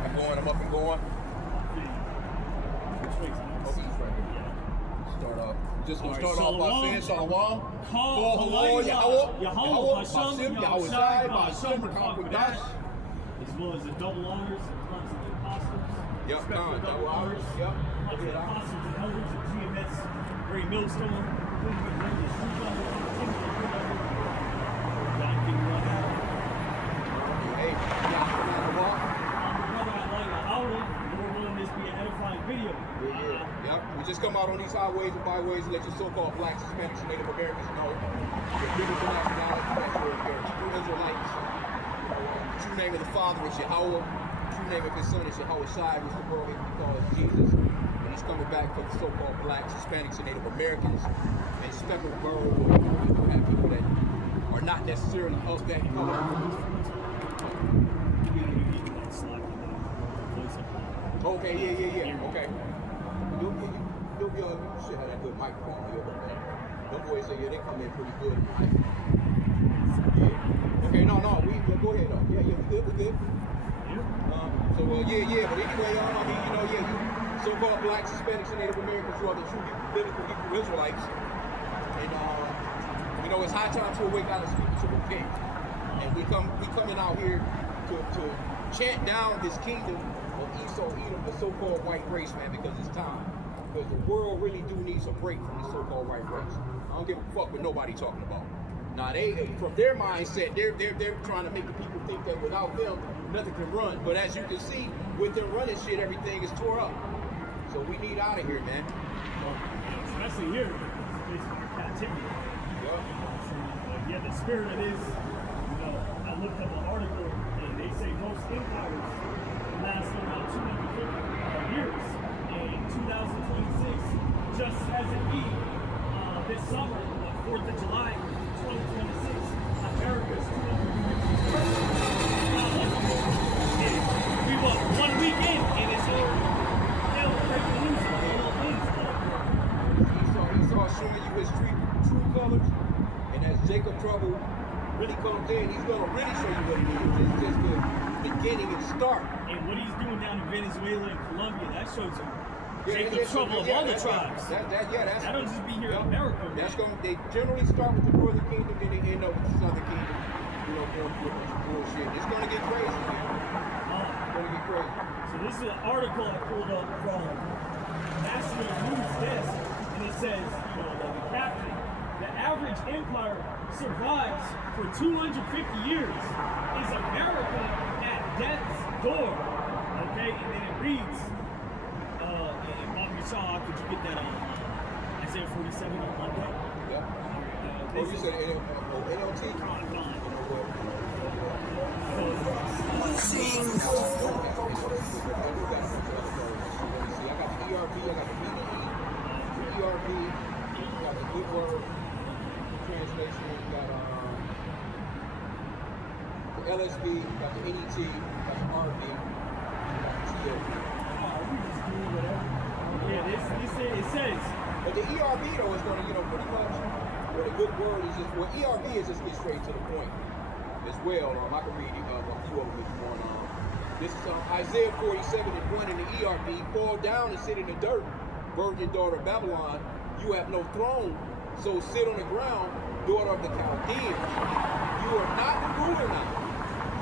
up and going. I'm up and going. Okay, start off. Just gonna start off by saying Shalom. Yahweh, Hashem, Yahushai, Hashem, Rakam, as well as the double honors in terms of the apostles. Yep, double honors. Yep. The apostles and elders of GMS, Great Millstone. Hey, video. Yep. We just come out on these highways and byways and let your so-called blacks, Hispanics, and Native Americans know the biblical nationality that you're Hebrew Israelites. The true name of the Father is Yahweh. The true name of His Son is Yahushai, which the world calls Jesus. And He's coming back for the so-called blacks, Hispanics, and Native Americans. And speckled bird, you have people that are not necessarily of that color. Okay, yeah. Okay. You should have that good microphone here. Them boys say, they come in pretty good. Yeah. Okay, no, we go ahead though. Yeah, we good. But anyway, you so-called blacks, Hispanics, and Native Americans who are the true biblical Hebrew Israelites. And it's high time to awake out of sleep to repent. And we coming out here to chant down this kingdom of Esau, Edom, the so-called white race, man, because it's time. Because the world really do needs a break from the so-called white race. I don't give a fuck what nobody talking about. Now from their mindset, they're trying to make the people think that without them, nothing can run. But as you can see, with them running shit, everything is tore up. So we need out of here, man. Especially here, it's captivity. The spirit of this, I looked up an article and they say most empires last around 250 years. In 2026, just as it be, this summer, the 4th of July, 2026, America's 250th. We were 1 week in, and it's all hell breaking loose. Esau showing you his true colors, and as Jacob trouble really comes in, he's going to really show you what he is. It's just the beginning and start. And what he's doing down in Venezuela and Colombia, that shows you Jacob's trouble of all the tribes. That don't just be here in America. They generally start with the northern kingdom, then they end up with the southern kingdom. Going through a bunch of bullshit. It's going to get crazy, man. It's going to get crazy. So this is an article I pulled up from National News Desk, and it says, the captain, the average empire survives for 250 years. Is America at death's door? Okay, and then it reads, and Bob Yashah, could you get that Isaiah 47 on Monday? Yeah. You said NLT? I got the ERV, I got the BDE, the ERV, I got the Good Word translation, got the LSB, got the NET, got the RV, got the TLV. It says. But the ERV though is going to, pretty much, what a good word is just, ERV is just get straight to the point as well. I can read a few of them if you want. This is Isaiah 47:1 in the ERV. Fall down and sit in the dirt, virgin daughter of Babylon. You have no throne, so sit on the ground, daughter of the Chaldeans. You are not the ruler now.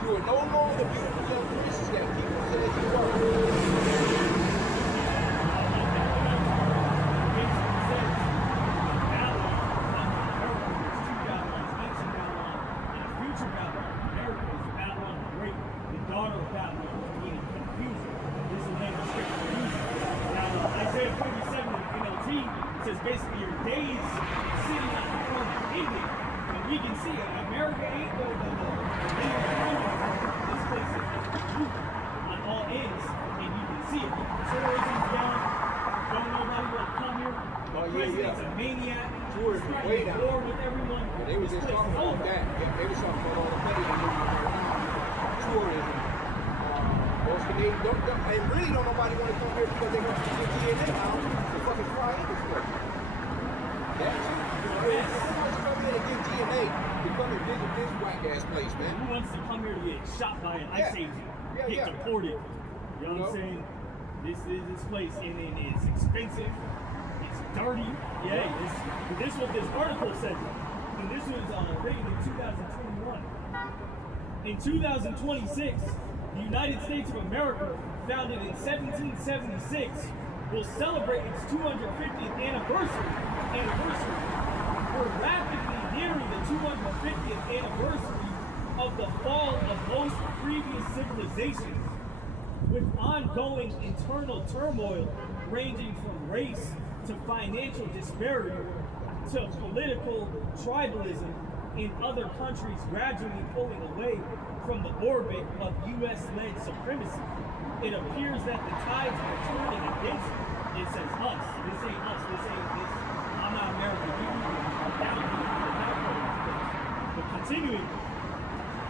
You are no longer the beautiful young princess that people said you were. Basically your days sitting on the throne ending, and we can see it. America ain't the this place is on all ends, and you can see it. Tourism's down. Don't nobody want to come here. The president's a maniac. Tourism way down. War with everyone. They were just talking about that. They were talking about all the money they're moving tourism. Most Canadians and really don't nobody want to come here because they want to get DNA now. The fucking fly in this place. Everyone's coming in and get DNA to come and visit this whack ass place, man. Who wants to come here to get shot by an ICE agent? Get deported. You know what I'm saying? This place, and it's expensive. It's dirty. Yeah, this is what this article says. And this was written in 2021. In 2026, the United States of America, founded in 1776, will celebrate its 250th anniversary. We're rapidly nearing the 250th anniversary of the fall of most previous civilizations, with ongoing internal turmoil ranging from race to financial disparity to political tribalism in other countries gradually pulling away from the orbit of U.S.-led supremacy. It appears that the tides are turning against it. It says us. This ain't us. This ain't this. I'm not American. I'm down here. But continuing,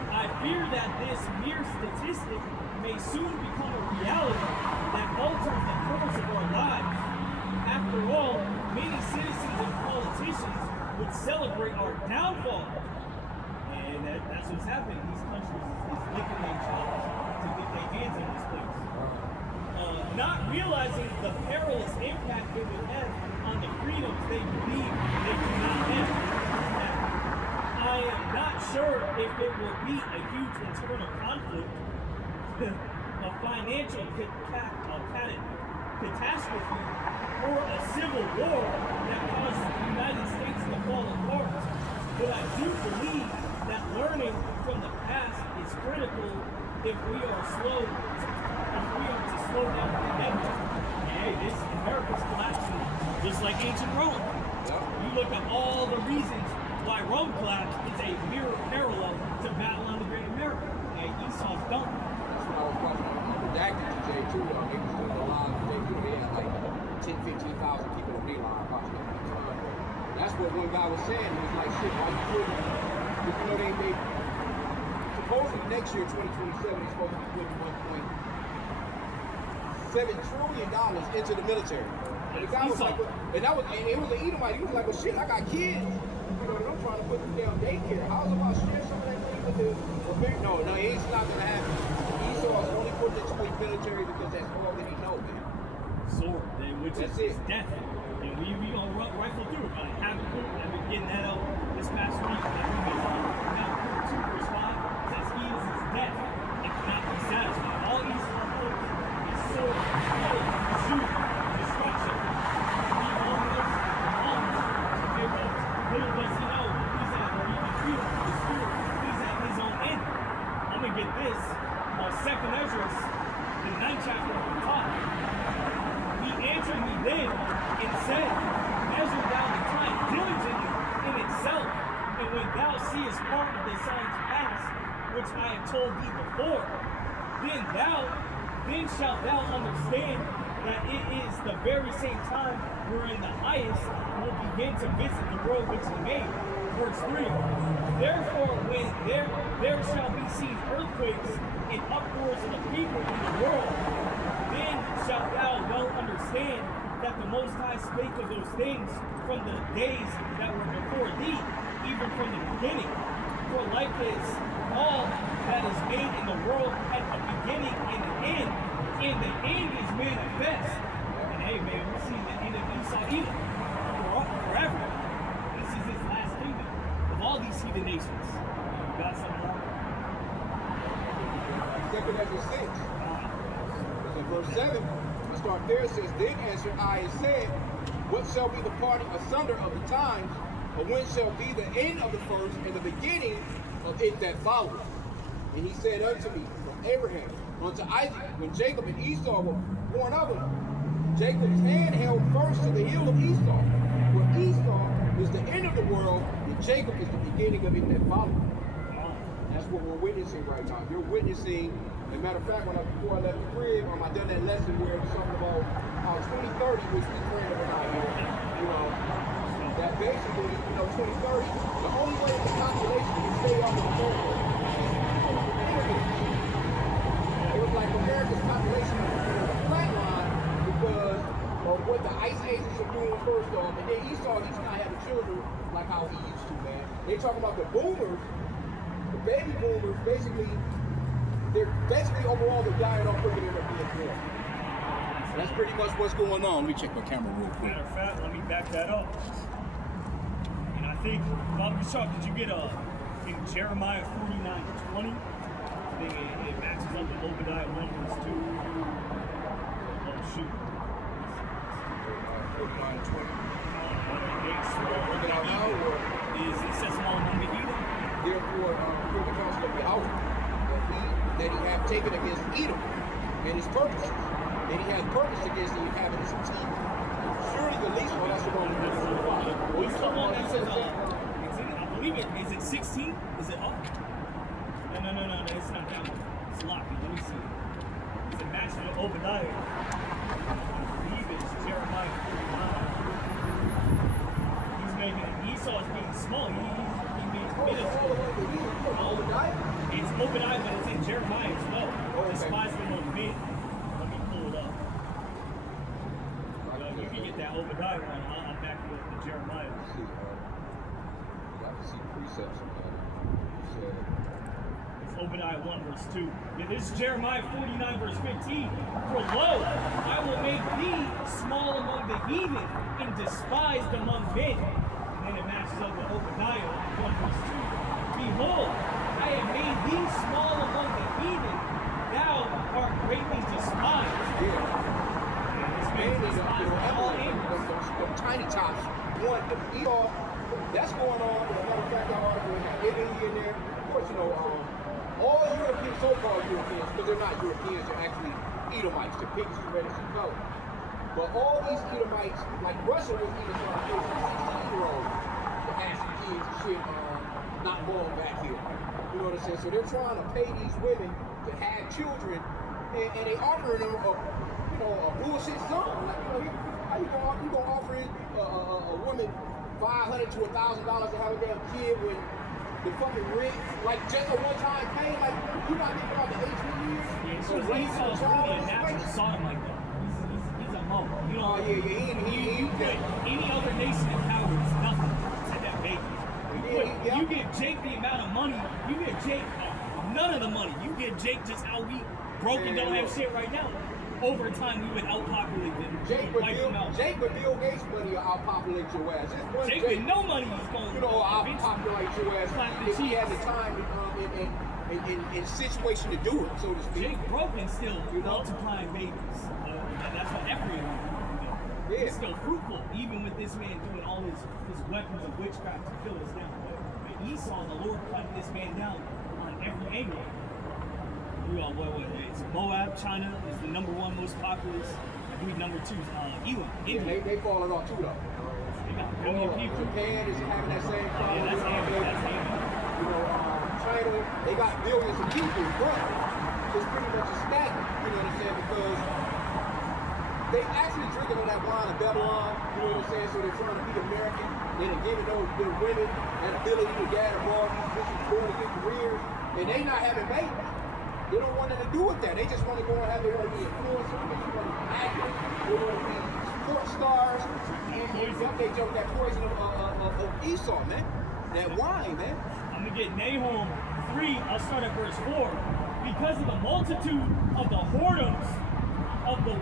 I fear that this mere statistic may soon become a reality that alters the course of our lives. After all, many citizens and politicians would celebrate our downfall. And that's what's happening. These countries is licking their chops to get their hands on this place. Not realizing the perilous impact it would have on the freedoms they believe they do not have. I am not sure if it will be a huge internal conflict, a financial catastrophe, or a civil war that causes the United States to fall apart. But I do believe that learning from the past is critical if we are to slow down the inevitable. Hey, this America's collapsing just like ancient Rome. You look at all the reasons why Rome collapsed, it's a mirror parallel to Babylon the Great America. Hey, Esau's done. That's what I was watching. Redacted today too. They was doing a live today too. They had like 10,000, 15,000 people on their live watching it. That's what one guy was saying. He was like, shit, why you doing that? Because you know they supposedly next year, 2027, is supposed to be putting $1.7 trillion into the military. And the guy was like, and it was an Edomite. He was like, well, shit, I got kids. You know, and I'm trying to put them down daycare. I was about to share some of that money with the no, it's not gonna happen. Esau is only putting it to his military because that's all that he knows, man. Sword, which is death. And we gonna rifle through it. Habakkuk, I've been getting that out this past week. Habakkuk 2 verse 5 says he is his death and cannot be satisfied. All Esau knows is sword, shoot, destruction. He only knows little does he know he's at, or even feel the spirit, he's at his own end. I'm gonna get this. 2nd Ezra, the 9th chapter of the top. He answered me then and said, measure thou the time diligently in itself, and when thou seest part of the signs past, which I have told thee before, then shalt thou understand that it is the very same time wherein the highest will begin to visit the world which he made. Verse 3. Therefore, when there shall be seen earthquakes and uproars of the people in the world, then shalt thou well understand that the Most High spake of those things from the days that were before thee, even from the beginning. For like as all that is made in the world at a beginning and an end, and the end is manifest. And hey, man, we're seeing the end of Esau Edom forever. This is his last kingdom of all these heathen nations. You got something wrong? 2nd Ezra 6. In verse 7, I start there. It says, then answered I and said, what shall be the parting asunder of the times, or when shall be the end of the first and the beginning of it that followeth? And he said unto me, from Abraham unto Isaac, when Jacob and Esau were born of him, Jacob's hand held first to the heel of Esau. For Esau is the end of the world, and Jacob is the beginning of it that followeth. That's what we're witnessing right now. You're witnessing, as a matter of fact, before I left the crib, I done that lesson where it was something about how 2030, which we praying about here, you know, that basically, 2030, the only way the population can stay up in the world it was like America's population was flatline because of what the ice ages are doing first off, and then Esau, he's not having children like how he used to, man. They talk about the boomers, the baby boomers, basically, they're basically overall they're dying off quicker than they're being born. That's pretty much what's going on. Let me check my camera real quick. Matter of fact, let me back that up. And I think, Bob Chuck, did you get in Jeremiah 49:20? I think it matches up with Obadiah 1:2. Oh shoot. 49:20. It says small among the heathen. Therefore, hear the counsel of Yahweh that he hath taken against Edom and his purposes. That he has purpose against the inhabitants of Teman. Surely the least one, that's the one What's the one that says, I believe it, is it 16? Is it up? No, it's not that one. It's locked. Let me see. It's a match with Obadiah. I believe it's Jeremiah 49. He's making Esau is being small. He made minuscule. It's Obadiah, but it's in Jeremiah as well. Despise them of men. Let me pull it up. You can get that Obadiah one. I'm back with the Jeremiah. I can see precepts on that. It's Obadiah 1:2. Yeah, this is Jeremiah 49:15. For lo, I will make thee small among the heathen and despised among men. And then it matches up with Obadiah 1:2. Behold, I have made thee small among the heathen. Thou art greatly despised. And this man despised all angels. Those tiny tops. One, the Esau, that's going on. As a matter of fact, I argue in Italy in there. Of course, all European, so-called Europeans, because they're not Europeans, they're actually Edomites. They're pigs, red, and color. But all these Edomites, like Russia was even trying to kill some 16-year-olds to have some kids and shit, not born back here. You know what I'm saying? So they're trying to pay these women to have children, and they offering them a bullshit sum. Like, how you gonna offer a woman $500 to $1,000 to have a damn kid when the fucking rent, like just a one-time pay, like you not thinking about the 18 years? Yeah, so Esau's really a natural sodomite though. He's a monk. You know, you put any other nation in power is nothing to that baby. You give Jake the amount of money, you give Jake none of the money. You give Jake just how we broke and don't have shit right now. Over time, we would outpopulate them. Jake with Bill Gates money will outpopulate your ass. Jake with no money is going to outpopulate your ass if he has the time and situation to do it, so to speak. Jake broke and still multiplying babies. And that's what everyone do. He's still fruitful, even with this man doing all his weapons of witchcraft to kill us down. But Esau, the Lord cut this man down on every angle. It's Moab, China is the #1 most populous. I believe #2 is Elam, India. They falling off too though. They got a million people. Japan is having that same problem. Yeah, that's Haman. China, they got billions of people, but it's pretty much a stagnant. You know what I'm saying? Because they actually drinking on that wine of Babylon. You know what I'm saying? So they're trying to be American. They done giving those women that ability to gather all these bitches, get careers, and they not having babies. They don't want nothing to do with that. They just want to go and have, they want to be influencers, they want to be actors, they want to be sports stars, and they jump that poison of Esau, man. That wine, man. I'm going to get Nahum 3, I'll start at verse 4. Because of the multitude of the whoredoms of the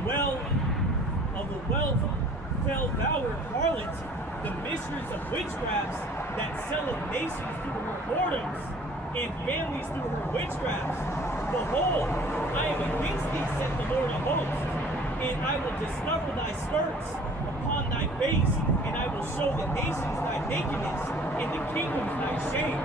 well-devoured harlots, the mistress of witchcrafts that selleth nations through her whoredoms, and families through her witchcrafts. Behold, I am against thee, said the Lord of hosts, and I will discover thy skirts upon thy face, and I will show the nations thy nakedness, and the kingdoms thy shame.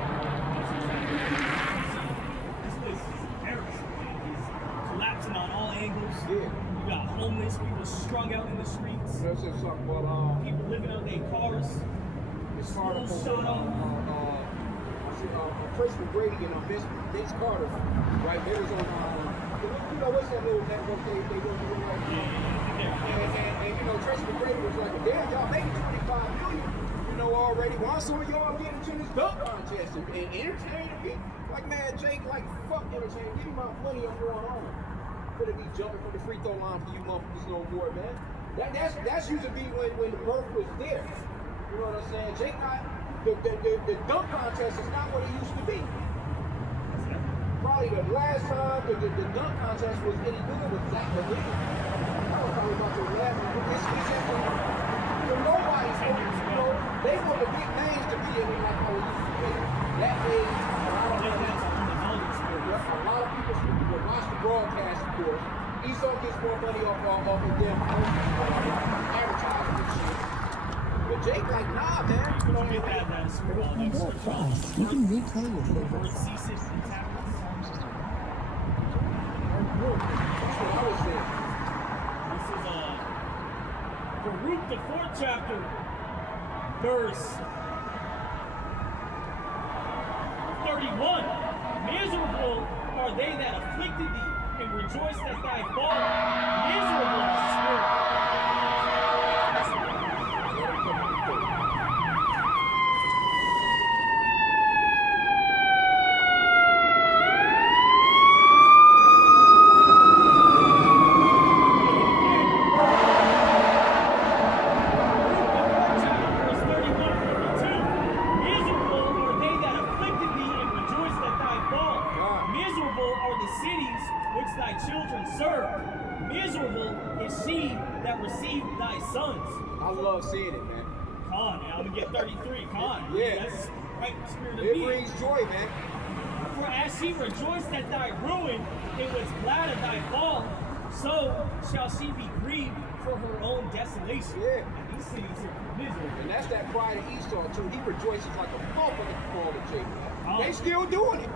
This place is embarrassing, man. He's collapsing on all angles. Yeah. You got homeless people strung out in the streets. That's just something about people living out their cars. This article shot up. Tracy McGrady and Vince Carter, right? They was on, what's that little network they go through right now? And Tracy McGrady was like, damn, y'all making $25 million, already. Why some of y'all getting into this dunk contest and entertaining people? Like, man, Jake, like, fuck entertaining. Give me my money, I'm going on. Could be jumping from the free throw line for you motherfuckers no more, man. That's used to be when the birth was there. You know what I'm saying? Jake the dunk contest is not what it used to be. probably the last time the dunk contest was any good was Zach LaVine. That was probably about the last one. It's nobody's, you know, they want the big names to be in it like, oh, that is a lot of people will watch the broadcast, of course. Esau gets more money off of them advertising and shit. But Jake like, nah, man. You don't get that You can replay your favorites. ceases and tablets. That's what I was saying. This is Baruch, the 4th chapter, verse 31. Miserable are they that afflicted thee, and rejoice at thy fall. Miserable is the spirit. Seeing it, man. Come on, man. I'm gonna get 33. Come on. Yeah. That's right spirit of It being. brings joy, man. For as she rejoiced at thy ruin, and was glad at thy fall, so shall she be grieved for her own desolation. Yeah. And these cities are miserable. And that's that pride of Esau too. He rejoices like a pump in the fall of Jacob. Oh. They still doing it.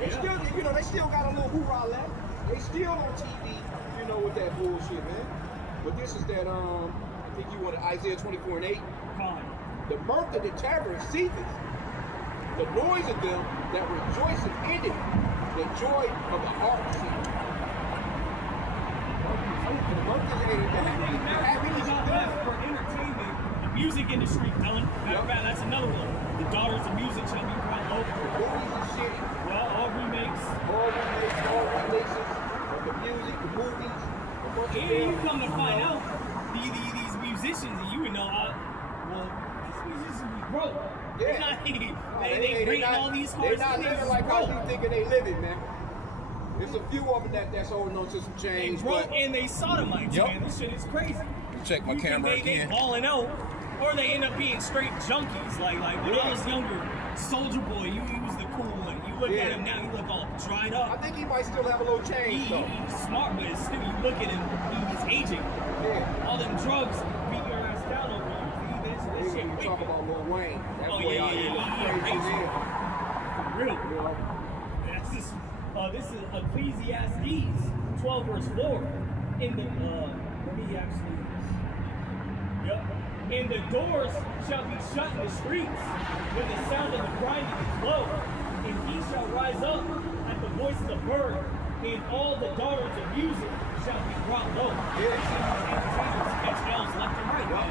They Yeah. still, you know, they still got a little hoorah left. They still on TV, you know, with that bullshit, man. But this is that I think you wanted Isaiah 24:8. Come on. The mirth of the tavern ceases. The noise of them that rejoiceth in it. The joy of the harp singing. The mirth is Everything that really got left for entertainment, the music industry, done. Matter of fact, that's another one. The daughters of music shall be brought low. movies and shit. Well, all remakes. All remixes of the music, the movies, a bunch of And things. you come to find out, these musicians, and you would know, well, these musicians be broke. Yeah. They bring all these cars. They're not these living like how broke. you thinking they living, man. There's a few of them that's holding on to some They change. broke and they sodomites, Yep. man. This shit is crazy. Check my You think camera they again. balling out, or they end up being straight junkies. Like when I Yeah. was younger, Soldier Boy, he was the cool one. You look Yeah. at him now, he look all dried I up. think he might still have a little change, though. He's smart, but still, you look at him, he's aging. Yeah. All them drugs beat your ass down over you. This shit You wicked. talk about Lil Wayne. That Oh, boy yeah, out yeah, here yeah, looking crazy crazy. as hell. For real. You know? That's this is Ecclesiastes 12 verse 4. In the let me actually. Yep. And the doors shall be shut in the streets when the sound of the grinding is low, and he shall rise up at the voice of the bird, and all the daughters of music shall be brought low. Entertainers catch L's left and right, man.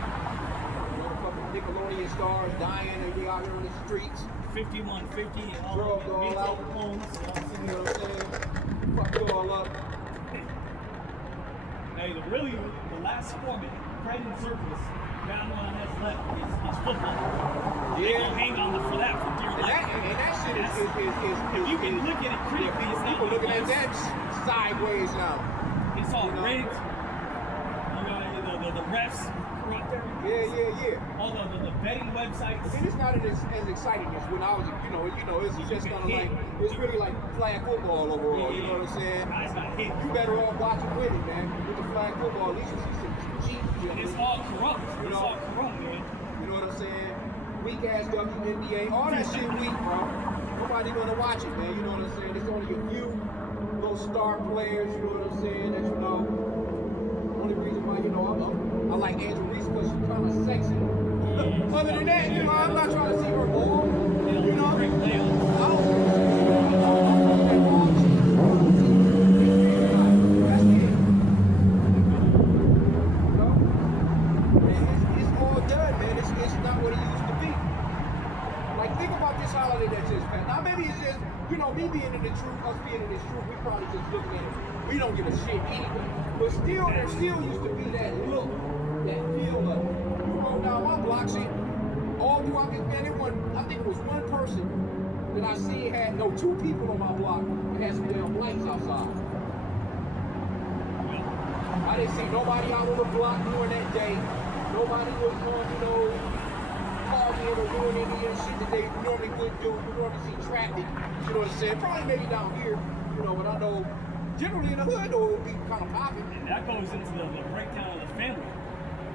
Motherfucking Nickelodeon stars dying and we out here on the streets. 5150 and all Drugs the all mental out. homes. You know what I'm saying? Fuck it all up. Hey, the last format, Pride Circus, Grandma has left is football. They Yeah. gonna hang on for that for dear And life. that shit is If you can look at it critically, it's not people looking at what it that was. sideways now. It's all you know. rigged. You know, the refs corrupt everything. Yeah. All the betting websites. And it's not as exciting as when I was, it's just kind of like, it's really like flag football overall, you know what I'm saying? Guys got hit. You better off watching with it, man. With the flag football, at least you see some cheap, And it's all corrupt. You It's know. all corrupt, man. you know what I'm saying? Weak ass WNBA, all that shit weak, bro. Nobody gonna watch it, man. You know what I'm saying? There's only a few little star players, you know what I'm saying, that you know. Only reason why, I like Angel Reese because she's kind of sexy. Other than that, I'm not trying to see her ball. You know? Great playoff. I don't think that's it. You know? Man, it's all done, man. It's not what it used to be. Like, think about this holiday that just passed. Now, maybe it's just, me being in the truth, us being in this truth, we probably just looking at it. We don't give a shit anyway. But still, there still used to be that look, that feel of, you roll down my block shit, all throughout this, man, I think it was one person that I seen had two people on my block that had some damn lights outside. I didn't see nobody out on the block during that day. Nobody was on, partying or doing any of the shit that they normally would do. We normally see traffic, you know what I'm saying? Probably maybe down here, but I know generally in the hood, though, it would be kind of popping. And that goes into the breakdown of the family.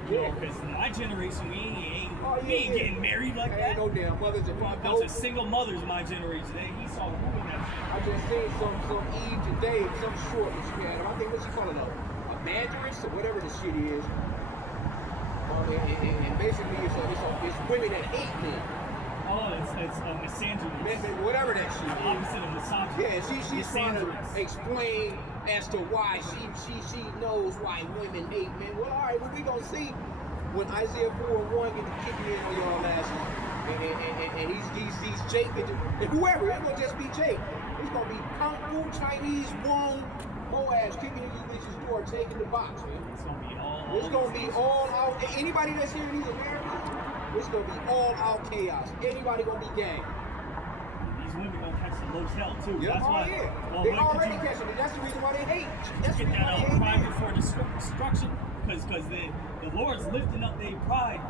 Because my generation, we ain't getting married like that. Ain't no damn mothers and fathers. Bunch of single mothers in my generation. He saw who in that shit. I just seen some Eve today, some short that she had. I think what she call it, a mandarin or whatever the shit is. And basically it's women that hate men. Oh, it's misandry. Whatever that shit is. Opposite of misogyny. Yeah, she's trying to explain as to why she knows why women hate men. Well, all right, we gonna see when Isaiah 4:1 get to kicking in on y'all asses, and these Jake and whoever, it won't just be Jake. It's gonna be Kung Fu Chinese Wong Boaz kicking in you bitches' door, taking the box, man. It's gonna be all out. Anybody that's here in these Americans, it's gonna be all out chaos. Anybody gonna be gang. These women gonna catch the most hell too. Yeah, that's why. Well, they already catching it. That's the reason why they hate. That's the get reason why they that hate. pride before destruction, because the Lord's lifting up their pride.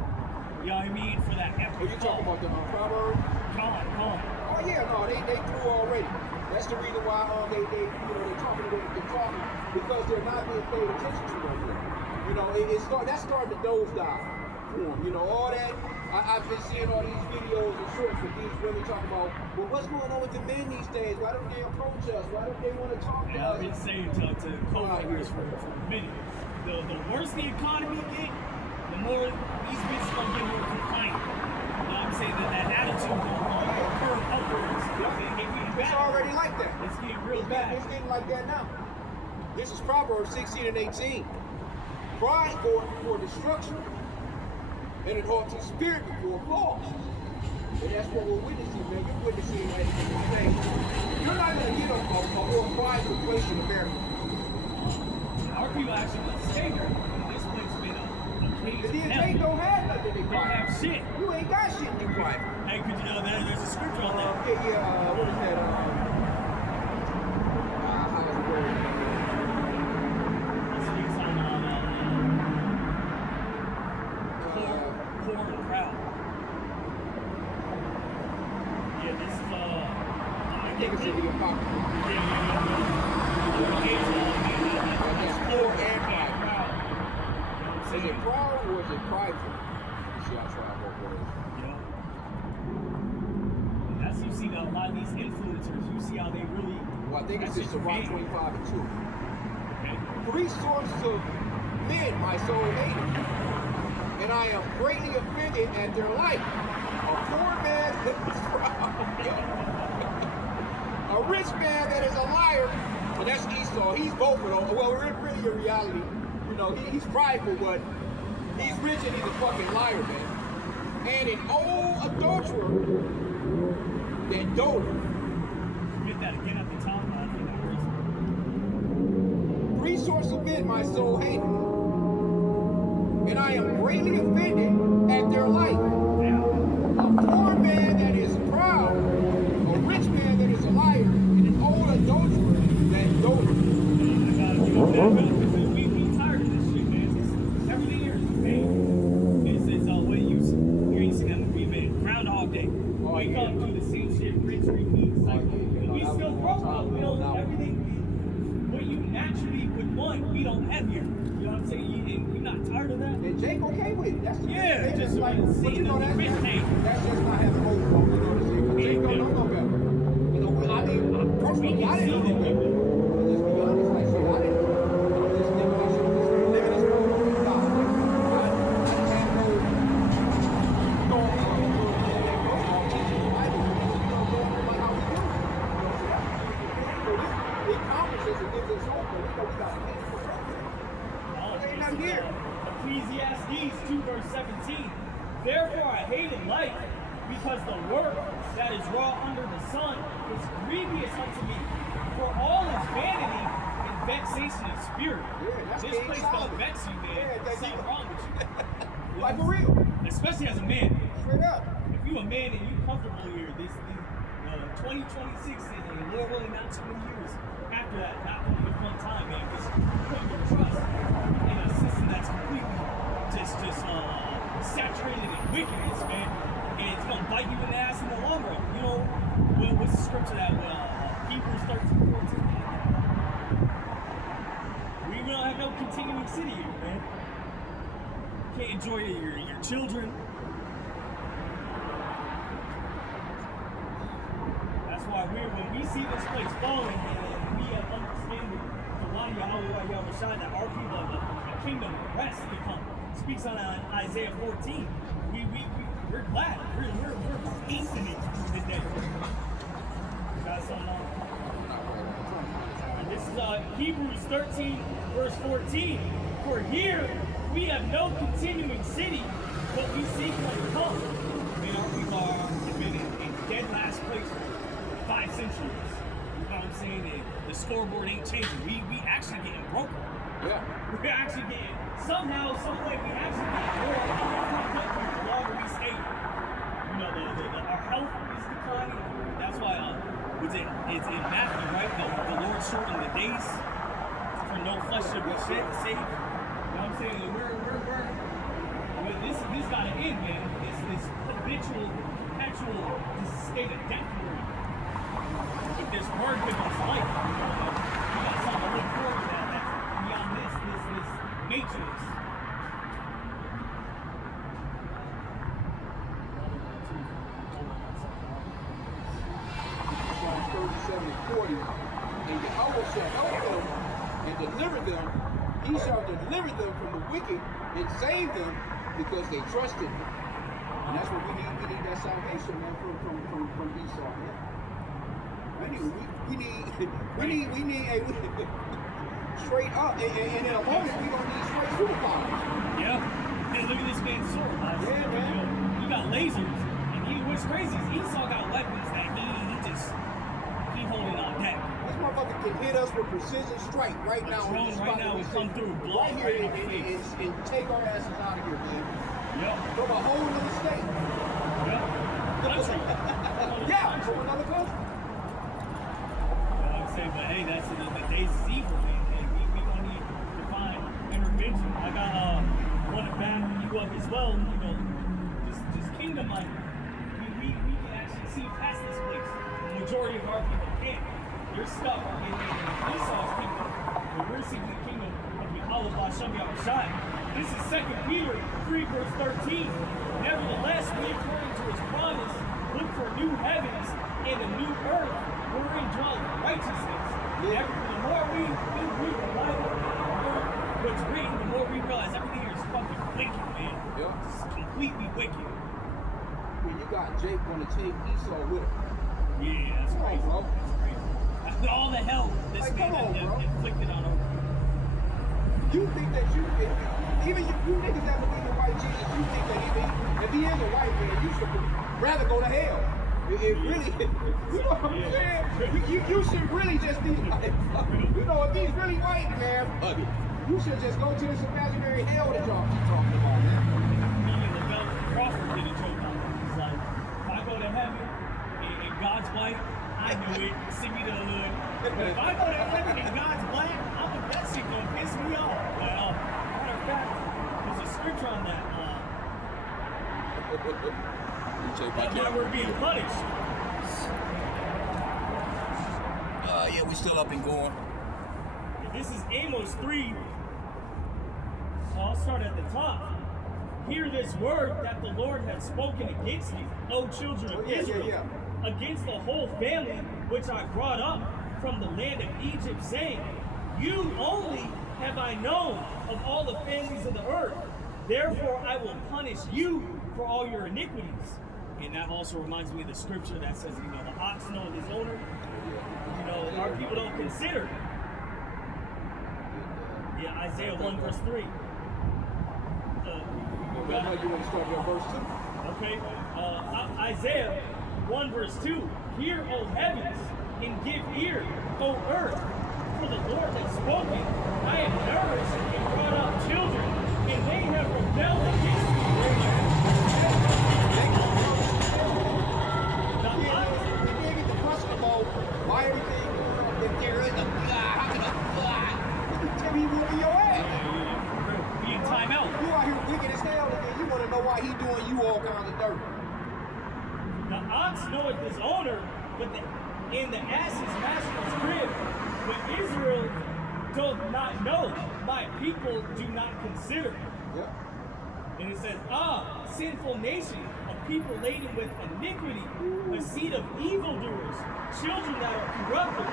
You know what I mean? For that epic. Are you talking about the Proverbs? Come on. Oh yeah, no, they threw already. That's the reason why they're talking the way they're talking, because they're not being paid attention to right now. That's starting to nosedive for them. All that. I've been seeing all these videos and shorts with these women talking about, well, what's going on with the men these days? Why don't they approach us? Why don't they want to talk to us? I've been saying to co-workers for a minute. The worse the economy get, the more these bitches gonna get more compliant. You know what I'm saying? That attitude will curve upwards. It's already like that. It's getting real bad. It's getting like that now. This is Proverbs 16 and 18. Pride for destruction, and an haughty spirit before a fall. And that's what we're witnessing, man. You're witnessing that today. You're not going to get a more prideful place in America. Our people actually want to stay here. This place been a cage The of DNJ hell. don't have nothing in Don't pride. have shit. You ain't got shit in pride. Hey, could you know that there's a scripture on that? What is that? How does it go? It speaks on poor and proud. Yeah, this is I think it's in the Apocrypha. Poor and proud. Is it proud or is it prideful? You see, I try both ways. That's you see a lot of these influencers. You see how they really. Well, I think it's just Rock 25 and 2. Okay. 3 sources of men my soul hated, and I am greatly offended at their life. A poor man that is proud, a rich man that is a liar, and that's Esau. He's both of them. Well, really in reality, he's prideful, but he's rich and he's a fucking liar, man. And an old adulterer that doted. Get that again at the top. I think that hurts. 3 sources of men my soul hated, and I am greatly offended at their life. A poor man that is proud, a rich man that is a liar, and an old adulterer that doted. We tired of this shit, man. Everything here is fake. It's what you see them. We've been Groundhog Day. Wake up, do the same shit, rinse, repeat, cycle. We still broke up. We don't everything. What you naturally would want, we don't have here. You know what I'm saying? You're not tired of that? And Jake okay with it. That's the Yeah, thing. just like, seeing but the fish tank. that's just not having hope. You know what I'm saying? But Jake don't know better. I mean, personally, I didn't know no better. Just be honest, like, shit, I didn't know. I'm just living this shit, just living this world with God. I didn't have no teaching the Bible. Going like how we do it. So it accomplishes and gives us hope, but we got to pay for it. Ain't nothing here. Ecclesiastes 2 verse 17. Therefore I hated life, because the work that is wrought under the sun is grievous unto me. For all is vanity and vexation of spirit. Yeah, that's This King place Solomon. don't vex you, man. Yeah, There's something wrong with you. Like for real. Especially as a man. Straight up. If you a man and you comfortable here, this 2026 and Lord willing, not too many years after that, not gonna be a fun time, man, because you put your trust in a system that's completely just saturated in wickedness, man, and it's gonna bite you in the ass in the long run. You know, what's the scripture that Hebrews 13:14? We don't have no continuing city here, man. Can't enjoy your children. That's why when we see this place falling, and we understand the line Yahweh that our people have a kingdom of rest to come. Speaks on Isaiah 14. We're glad. We're hastening the day. Got something on? And this is Hebrews 13, verse 14. For here we have no continuing city, but we seek one to come. Man, our people have been in dead last place for 5 centuries. You know what I'm saying? And the scoreboard ain't changing. We actually getting broken. Yeah. We're actually getting, somehow, some way, we actually get more the longer we stay. You know, our health is declining. That's why, it's in Matthew, right? The Lord shortened the days for no flesh should be saved. You know what I'm saying? This gotta end, man. This habitual, perpetual, this state of death we're in. If this word gives us life, we got something to look forward to that's beyond this matrix. Psalms 37 and 40. And Yahweh shall help them and deliver them. He shall deliver them from the wicked and save them because they trust in him. And that's what we need. We need that salvation, man, from Esau, man. We need a straight up, and in a moment we gonna need straight superpowers. Yeah. And look at this man's sword. Yeah, man. He got lasers, and what's crazy is Esau got weapons that he holding on deck. This motherfucker can hit us with precision strike right now. Right now, we come through, blow right here and take our asses out of here, man. Yep. From a whole other state. Yep. Yeah, from another country. I'm saying, but hey, that's the days is evil, man. Hey, we gonna need divine intervention. I got one to back you up as well. You know, this kingdom life. We can actually see past this place. The majority of our people can't. You're stuck in Esau's kingdom, but we're seeking the kingdom of Yahweh B'Shem Yahushai. This is 2 Peter 3, verse 13. Nevertheless, we, according to his promise, look for new heavens and a new earth wherein dwelleth righteousness. Yeah. The more we read the Bible, what's written, the more we realize everything here is fucking wicked, man. Yep. It's completely wicked. When you got Jake want to take Esau with him. Yeah, that's crazy. Bro. That's crazy. All the hell this man inflicted on him. You think that even you niggas that believe in white Jesus, you think that if he is a white man, you should rather go to hell. It really, you know what I'm saying? You should really just be like, you know, if he's really white, man, fuck it. You should just go to this imaginary hell that y'all keep talking about, man. Crawford did a joke on it. He's like, if I go to heaven and God's white, I knew it. Send me to the hood. But if I go to heaven and God's black, that shit gonna piss me off. But matter of fact, there's a scripture on that. That's why we're being punished. Yeah, we still up and going. This is Amos 3. I'll start at the top. Hear this word that the Lord has spoken against you, O children of Israel, against the whole family which I brought up from the land of Egypt, saying, you only have I known of all the families of the earth. Therefore I will punish you for all your iniquities. And that also reminds me of the scripture that says, you know, the ox knoweth his owner. You know, our people don't consider. Yeah, Isaiah 1 verse 3. You want to start your verse 2? Okay. Isaiah 1 verse 2. Hear, O heavens, and give ear, O earth. For the Lord has spoken. I have nourished and brought up children, and they have rebelled against me. be whooping your ass. Be in timeout. You out here wicked as hell, and then you want to know why he doing you all kinds of dirt. The ox knoweth his owner, but in the ass's master's crib. But Israel doth not know, my people do not consider. Yep. And it says, sinful nation, a people laden with iniquity, a seed of evildoers, children that are corrupted.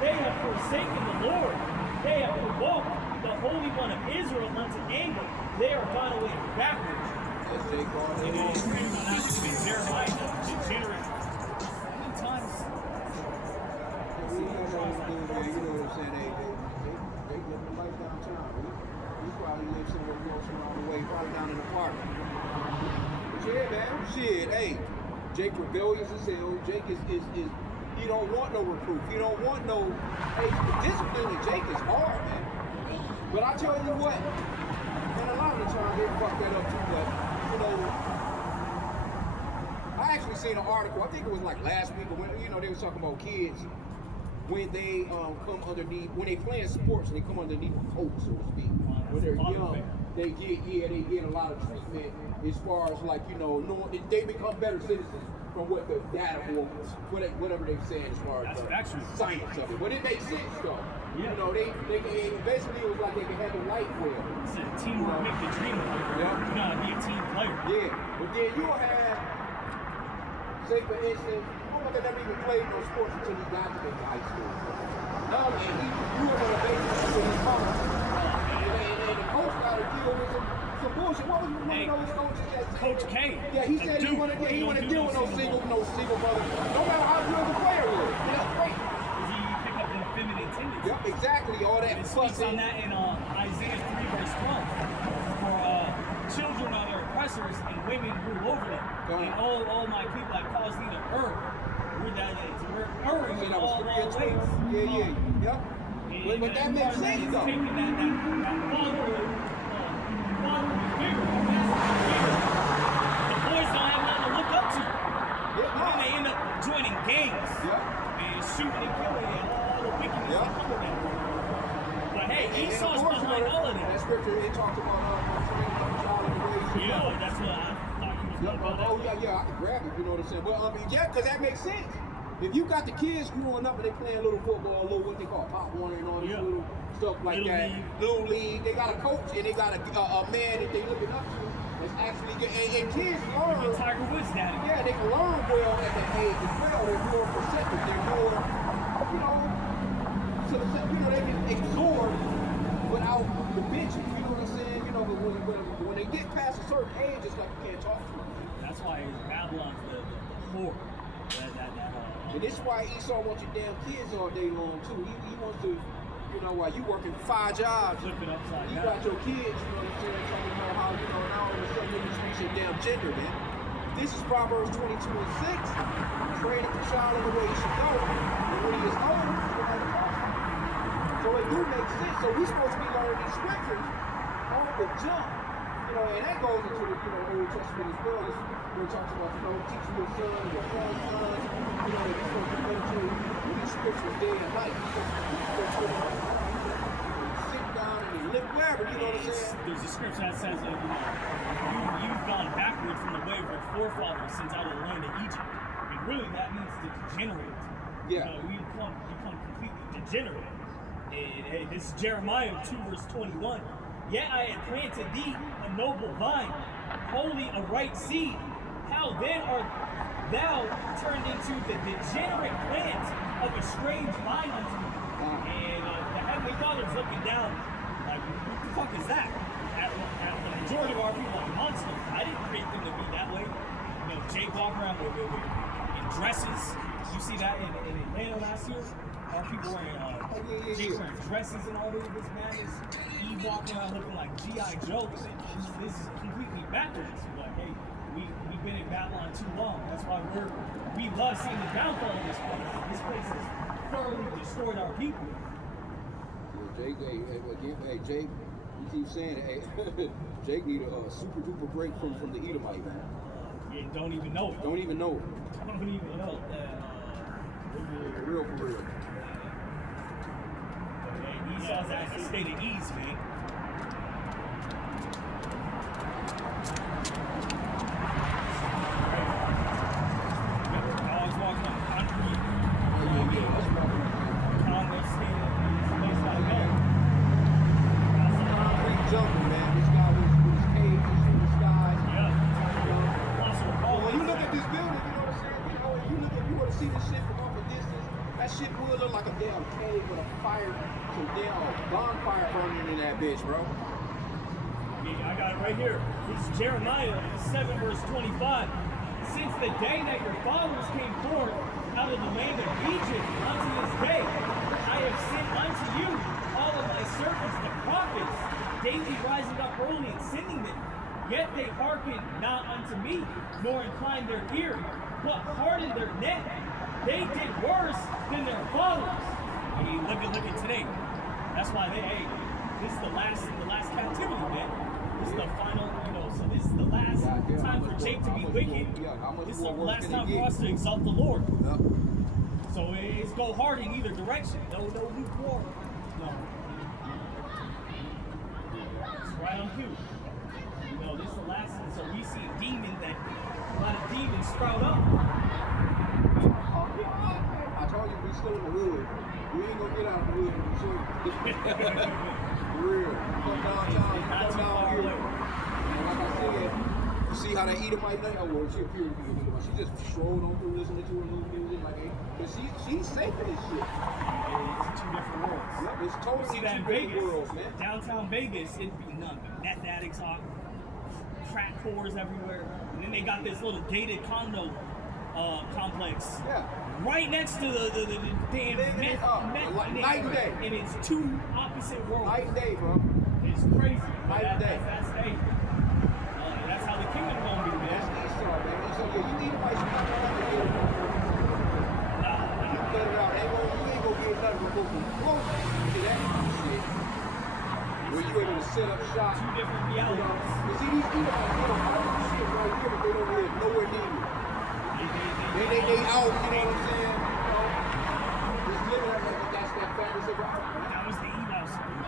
They have forsaken the Lord. They have provoked the Holy One of Israel unto anger. They are gone away backwards. That's J. Carl. And it is written on that in Jeremiah, degenerate. How many times? You know what I'm saying? They live the life downtown. We probably live somewhere close along the way, probably down in the park. But yeah, man. Shit, hey. Jake rebellious as hell. Jake is he don't want no reproof. He don't want no, hey, the discipline of Jake is hard, man. But I tell you what, and a lot of the times they fuck that up too, but, you know, I actually seen an article, I think it was like last week, when, you know, they was talking about kids, when they come underneath, when they playing sports, they come underneath a coach, so to speak. When they're young, they get a lot of treatment as far as like, you know, they become better citizens from what the data wants, whatever they're saying as far as science of it. But it makes sense though. Yeah. You know, they basically it was like they can have a life well. It's a teamwork make the dream work. Yeah. You gotta be a team player. Yeah. But then you'll have, say for instance, that never even played no sports until he got to high school. No, and he grew up on a basis with his mom. And the coach got to deal with some bullshit. What was one of those coaches that said? Coach K. Yeah, he said he want to deal with no single mother. No matter how good the player was. That's great. He pick up the feminine tendencies. Yep, exactly. All that it speaks on that in Isaiah 3 verse 12. For children are their oppressors and women rule over them. And all my people I cause thee to err. We're erring in all ways. Yeah. Yep. But that makes sense though. Taking that fatherhood figure. The boys don't have nothing to look up to. And then they end up joining gangs. And shooting and killing and all the wickedness that come with that. But hey, Esau's behind all of that. That scripture, it talks about training up a child in the ways to go. That's what I thought you was talking about. Oh, yeah, I can grab it, you know what I'm saying? But, yeah, because that makes sense. If you got the kids growing up and they playing little football, little what they call Pop Warner and all this little stuff like Little League. They got a coach and they got a man that they looking up to that's actually good. And kids learn. Tiger Woods daddy. Yeah, they can learn well at that age as well. They're more perceptive. They're more, they can absorb without the bitching. You know what I'm saying? You know, but when they get past a certain age, it's like you can't talk to them. That's why Babylon's the whore. And this is why Esau wants your damn kids all day long too. He wants to, while you working 5 jobs, you got your kids, you know what I'm saying, talking about how, now all of a sudden you reach your damn gender, man. This is Proverbs 22 and 6. Train up the child in the way he should go. And when he is old, he's going to have a problem. So it do make sense. So we're supposed to be learning these scriptures on the jump. And that goes into the Old Testament as well. Where it talks about, teaching your son, your son's son, that you're supposed to meditate with these scriptures day and night. You're supposed to sit down and you live wherever, you know what I'm saying? There's a scripture that says that you've gone backward from the way of your forefathers since out of the land of Egypt. And really that means to degenerate. Yeah. You become completely degenerate. And hey, this is Jeremiah 2 verse 21. Yet I had planted thee a noble vine, wholly a right seed. How then art thou turned into the degenerate plant of a strange vine unto me? And the Heavenly Father's looking down, like, what the fuck is that? At the majority of our people are monsters. I didn't create them to be that way. Jake walking around in dresses. You see that in Atlanta last year? Our people wearing Jake wearing dresses and all this madness. Eve walking around looking like G.I. Joe. This is completely backwards. Like, hey, we've been in Babylon too long. That's why we love seeing the downfall of this place. This place has thoroughly destroyed our people. Jake, Jake, you keep saying it. Hey, Jake need a super duper break from the Edomite, man. Yeah, don't even know it. Don't even know it. Don't even know it. For real. Esau's at a state of ease, man. Dogs walking on concrete. Conway state of ease. Place like that. Concrete jungle, man. This guy was with his cage, he's in the skies. Yeah. Well, when you look at this building, you know what I'm saying? You know, if you were to see this shit from off a distance, that shit would look like a damn cave with a fire, some damn bonfire burning in that bitch, bro. Yeah, I got it right here. This is Jeremiah 7 verse 25. Since the day that your fathers came forth out of the land of Egypt unto this day, I have sent unto you all of my servants, the prophets, daily rising up early and sending them. Yet they hearkened not unto me, nor inclined their ear, but hardened their neck. They did worse than their fathers. I mean, look at today. That's why this is the last captivity, man. This is the final, so this is the last time for Jake to be wicked. This is the last time for us to exalt the Lord. So it's go hard in either direction. No lukewarm. No. It's right on cue. This is the last one. So we see a lot of demons sprout up. I told you we still in the hood. We ain't gonna get out of the hood for sure. For real. Come downtown, you come down here. And like I said, you see how they Edomite night? Oh, well, she appeared to be She just strolled on through listening to her new music. Like, but she's safe in this shit. It's two different worlds. Yep, it's totally see that in two different Vegas, worlds, man. Downtown Vegas, it'd be nothing. Meth addicts on, crack whores everywhere. And then they got this little gated condo complex. Yeah. Right next to the damn meth night and day. And it's two opposite worlds. Night and day, bro. It's crazy. Night and day. That's how the kingdom gonna be, man. That's Esau, man. So yeah, you need a nice not gonna have to get it. You cut it out. You ain't gonna get nothing before you close to that shit. Where you able to set up shop. Two different realities. You see these people out here, all this shit right here, but they don't live nowhere near you. They out, you know what I'm saying? Just living like that's that fantasy. That was the eval school.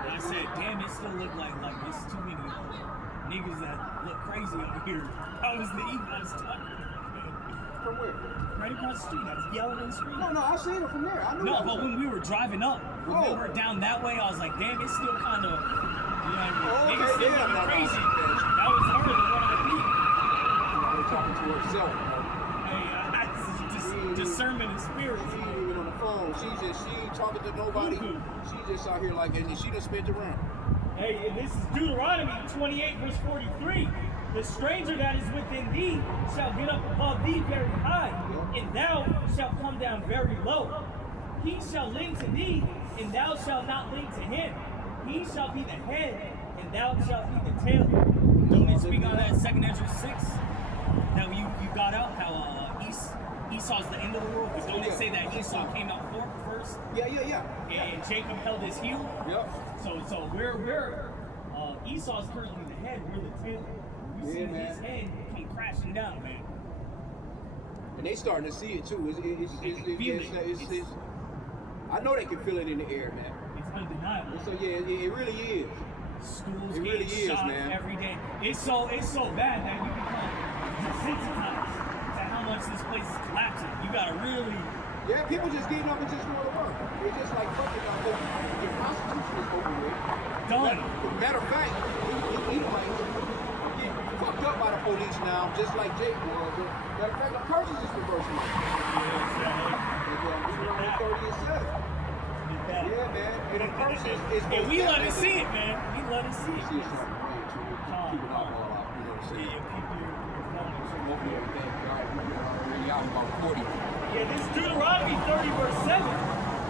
And I said, damn, it still look like it's too many niggas that look crazy out here. That was the eval stuff. From where? Right across the street. I was yelling in the street. No, I seen it from there. I knew no, but when we were driving up, when we were down that way, I was like, damn, it's still kind of, niggas still looking crazy. That was her, the one I beat. They're talking to herself, discernment of spirits. She ain't even on the phone. She ain't talking to nobody. She just out here like, and she done spent around. Hey, and this is Deuteronomy 28 verse 43. The stranger that is within thee shall get up above thee very high, and thou shalt come down very low. He shall link to thee, and thou shalt not link to him. He shall be the head, and thou shalt be the tail. Don't it speak on that 2nd Ezra 6? That you got out how Esau's the end of the world, but don't they say that Esau came out first? Yeah. And Jacob held his heel. Yep. So we're Esau's currently the head, we're the tail. We see his head come crashing down, man. And they starting to see it too. I know they can feel it in the air, man. It's undeniable. So yeah, it really is. Schools it really getting shot man. Every day. It's so bad that you become desensitized to how much this place is collapsing. You gotta really. Yeah, people just getting up and just going to work. They're just like, fuck it, your Constitution is over with. Done. Matter of fact, he might get fucked up by the police now, just like Jake was. Matter of fact, the curses is reversing. Deuteronomy 30 and 7. Yeah, man. And the curses is. And we let it see it, man. We let it see it. See it starting to rain too. Keep it all out. You know what I'm saying? Yeah, keep your phone. Hopefully everything. All right, we're already out about 40. Yeah, this Deuteronomy 30 verse 7.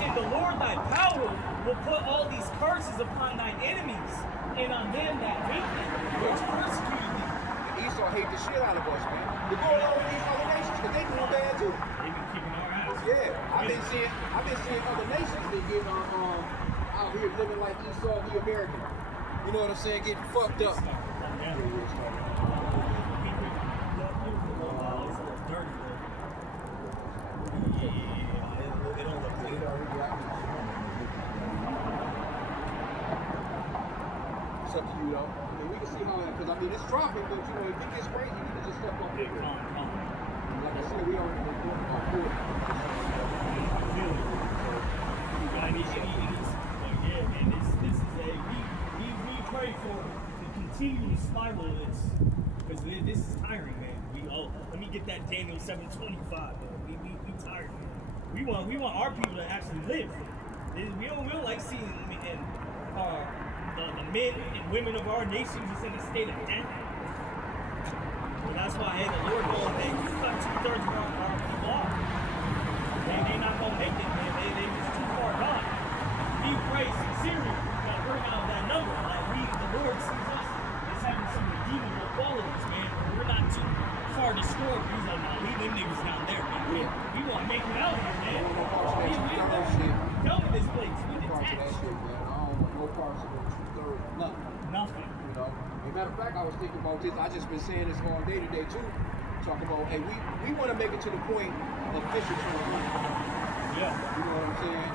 And the Lord thy power will put all these curses upon thine enemies and on them that hate thee, which persecuted thee. And Esau hate the shit out of us, man. We're going over these other nations because they doing bad too. They've been kicking our ass. Yeah, I've been seeing other nations that get out here living like Esau the American. You know what I'm saying? Getting fucked up. It's up to you, though. I mean, we can see how, because I mean, it's dropping, but you know, if it gets crazy, you can just step up. Yeah, calm. Like I said, we are going off board. I feel it. Yeah, man, this is we pray for to continue to spiral this, because this is tiring, man. Let me get that Daniel 7:25, man. We tired, man. We want our people to actually live. We don't like seeing the men and women of our nations is in a state of death. And that's why, the Lord knows that you cut 2/3 of our people off. They not gonna make it, man. They just too far gone. We pray sincerely that bring out that number. Like the Lord sees us as having some redeemable qualities, man. We're not too far destroyed. He's like, nah, leave them niggas down there, man. Yeah. We want to make it out here, man. We done with this place. We detached. No parts of it, 2/3, Nothing. You know. As a matter of fact, I was thinking about this. I just been saying this all day today too. Talking about, hey, we want to make it to the point of Fisher turn hunter. Yeah. You know what I'm saying?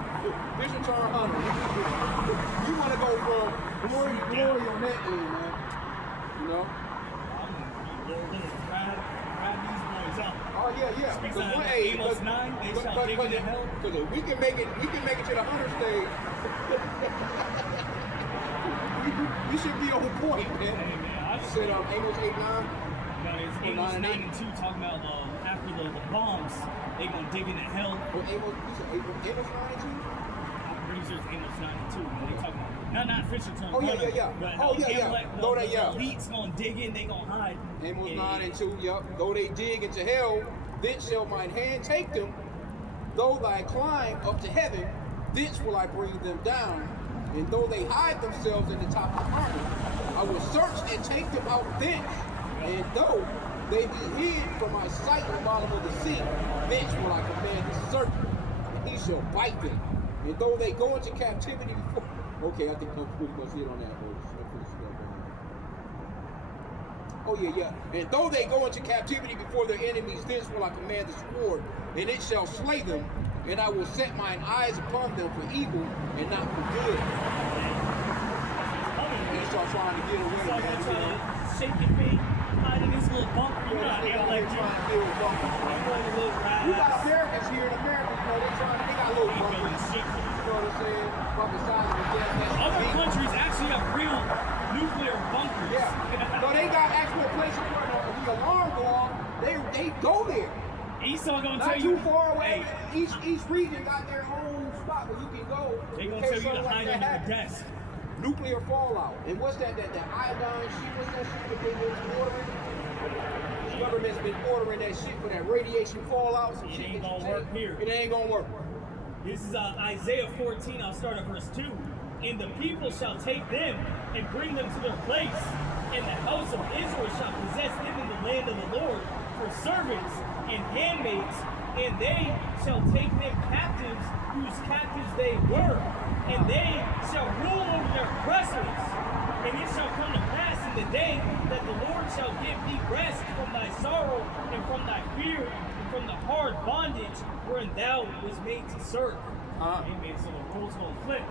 Fisher turn hunter. We want to go from glory to glory on that end, man. You know. Lord, let us grab these boys out. Oh yeah. Speaks out of Amos 9. They shall dig into hell. Because if we can make it to the hunter stage. We should be on point, man. Hey, man, I just said Amos 8:9. It's Amos 9:2 talking about after the bombs, they gonna dig into hell. Well, Amos 9:2? I'm pretty sure it's Amos 9:2. When they talking about not Fisher Turn. Oh yeah. But the elites gonna dig in, they gonna hide. Amos 9:2. Yep. Though they dig into hell, then shall mine hand take them. Though they climb up to heaven, thence will I bring them down. And though they hide themselves in the top of the mountain, I will search and take them out thence. And though they be hid from my sight in the bottom of the sea, thence will I command the serpent, and he shall bite them. And though they go into captivity before... Okay, I think I'm pretty much hit on that. Oh yeah. And though they go into captivity before their enemies, thence will I command the sword, and it shall slay them. And I will set mine eyes upon them for evil and not for good. They start trying to get away, man. Shaking me, hiding this little bunker. You know, they like trying to build bunkers. We got Americans here in America, you know, they got little bunkers. You know what I'm saying? About the size of a damn. Other countries actually have real nuclear bunkers. Yeah. No, they got actual places where the alarm go off. They go there. Esau gonna not tell you too far away. Hey, each region got their own spot where you can go. They gonna tell you to hide under the desk. Nuclear fallout. And what's that iodine shit? What's that shit that they been ordering? The government's been ordering that shit for that radiation fallout. It ain't gonna work here. It ain't gonna work. This is Isaiah 14. I'll start at verse 2. And the people shall take them and bring them to their place. And the house of Israel shall possess them in the land of the Lord for servants and handmaids, and they shall take them captives whose captives they were, and they shall rule over their oppressors. And it shall come to pass in the day that the Lord shall give thee rest from thy sorrow and from thy fear and from the hard bondage wherein thou was made to serve. Amen. So the rules gonna flip.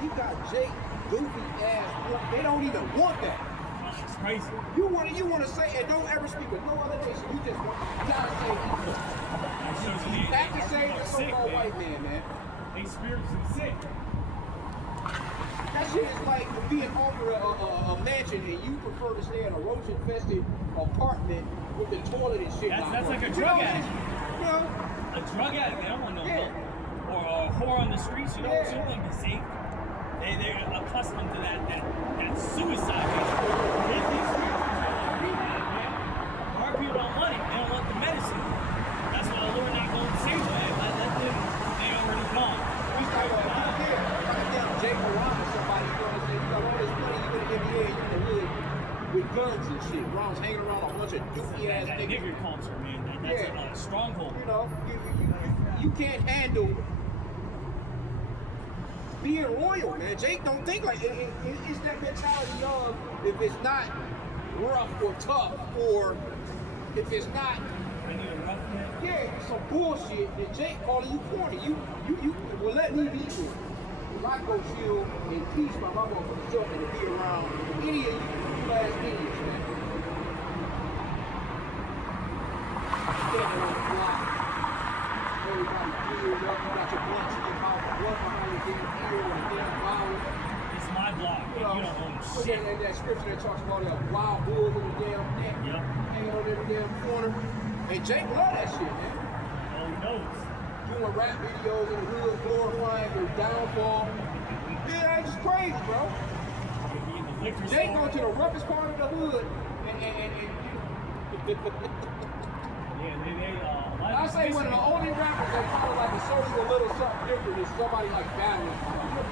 You got Jake, goofy ass. They don't even want that. It's crazy. You want to say, and don't ever speak with no other nation. You just want to say equal. You have to say the so-called white man. They spiritually sick. That shit is like being offered a mansion and you prefer to stay in a roach-infested apartment with the toilet and shit. That's like a drug addict. You know? A drug addict, they don't want no help. Or a whore on the streets, you know, she don't want to be safe. They're accustomed to that suicide rate. Our people don't want it. They don't want the medicine. That's why the Lord not going to save them. Let them. They already gone. He's like, Jake Obama, somebody, you know what I'm saying? You got all this money, you in the NBA, you in the hood with guns and shit. Ron's hanging around a bunch of doofy ass that niggas. nigger culture, man. That's a stronghold. You know, you can't handle being royal, man. Jake don't think like it's that mentality of if it's not rough or tough, or if it's not some bullshit, then Jake calling you corny. You well, let me be corny. I go chill in peace, my mama for the joke and to be around any of you last idiots, man. Standing on the block. Everybody geared up, you got your blunts in your mouth, blood behind your damn ear and a damn bottle. It's my block. You don't own shit. That scripture that talks about that wild bulls in the damn neck, hanging on every damn corner. Hey, Jake love that shit, man. Oh, he knows. Doing rap videos in the hood, glorifying their downfall. Yeah, it's just crazy, bro. Jake going to the roughest part of the hood I say one of the only rappers that probably like is solely a little something different is somebody like battling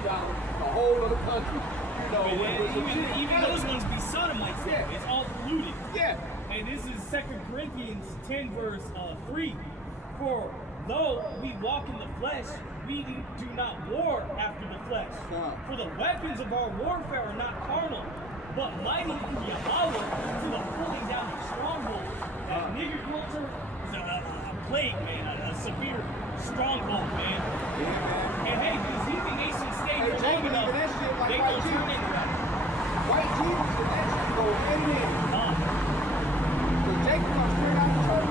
a whole other country. You know, even those ones be sodomites. Yeah. It's all polluted. Yeah. And this is 2 Corinthians 10 verse 3. For though we walk in the flesh, we do not war after the flesh. For the weapons of our warfare are not carnal, but mighty through Yahweh to the pulling down of strongholds. That nigger culture is a plague, man, a severe stronghold, man. Yeah, man. And hey, these heathen nations stay here long enough, that shit like they white gonna turn into that. White Jesus and that shit go in there. So Jake comes straight out the church,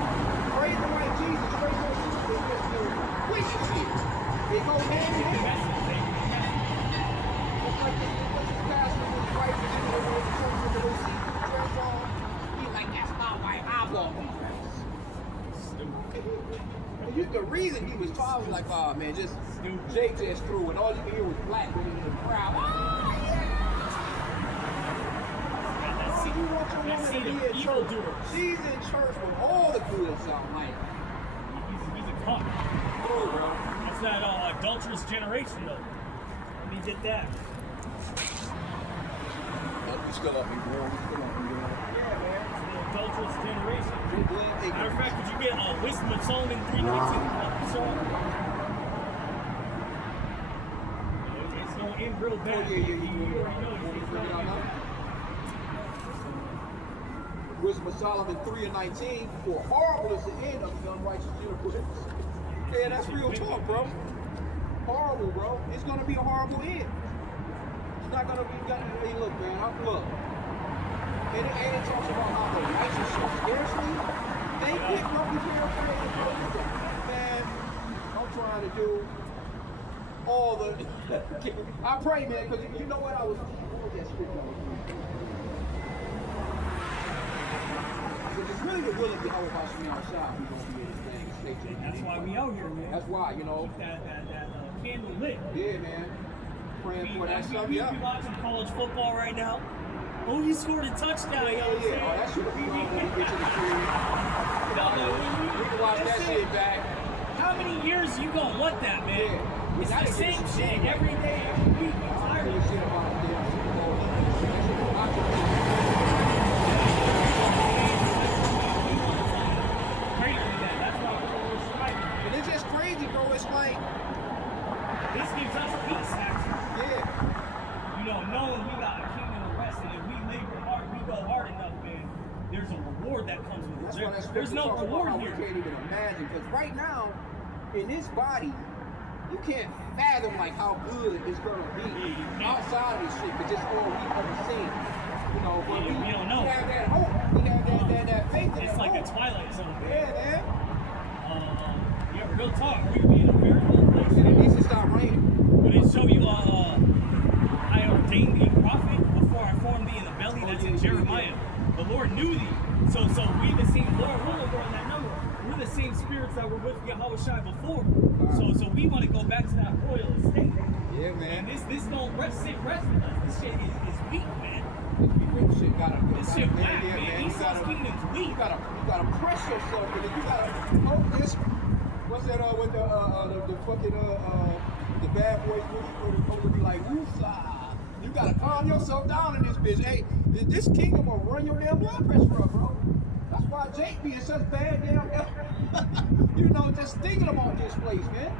praise the white Jesus, straight from the wicked shit. They go hand in hand. It's like what's this pastor with his wife and over the church with the little seat dress on. He's like, that's my wife, I love these guys. The reason he was talking like, oh man, just Jake just threw, and all you can hear was black women in the crowd. Oh yeah! You want your woman to be in church? She's in church with all the good sound like. He's a cunt. Oh, bro. That's that adulterous generation, though. Let me get that. You still up and growing. Yeah, man. Adulterous generation. Matter of fact, could you get Wisdom of Solomon 3:19 song? It's going to end real bad. Oh, yeah. You already know. Wisdom of Solomon 3:19. For horrible is the end of the unrighteous universe. Yeah, that's real talk, bro. Horrible, bro. It's gonna be a horrible end. It's not gonna be. Hey, look, man. Look. And it talks about how the righteous shall scarcely. They get roughly paraphrased. Man, I'm trying to do all the. I pray, man, because you know what I was. What was that scripture? Because it's really the will of Yahweh Hashem outside. We're gonna be in this thing. That's why we out here, man. That's why, you know. Keep that candle lit. Yeah, man. Praying for that stuff. We watching college football right now. Oh, he scored a touchdown. Yeah. Oh, that should be when we get to the crib. We can watch that shit back. How many years you gonna want that, man? Yeah. It's the same shit every day, every week. I'm tired of shit about the damn Super Bowl. And it's just crazy, bro. It's like this gives us peace, actually. Yeah. You know, knowing we got a kingdom of rest, and if we labor hard, we go hard enough, man, there's a reward that comes with it. There's no reward here. We can't even imagine, because right now, in this body, you can't fathom like how good it's gonna be outside of this shit, because it's all we've ever seen. You know, but we don't know. We have that hope. We have that faith. It's like a Twilight Zone. Yeah, man. Yeah, real talk. We in a very good place. It needs to stop raining. But it show you, I ordained thee prophet before I formed thee in the belly. That's in Jeremiah. The Lord knew thee. So we the same Lord. We're over on that number. We're the same spirits that were with Yahweh Shai before. So we want to go back to that royal estate. Yeah, man. And this don't sit rest with us. This shit is weak, man. This shit whack, man. Esau's kingdom's weak. You gotta press yourself with it. You gotta hope this. What's that? With the fucking the bad boys movie where they be like, woofla. You gotta calm yourself down in this bitch. Hey, this kingdom will run your damn blood pressure up, bro. That's why Jake be in such bad damn. You know, just thinking about this place, man.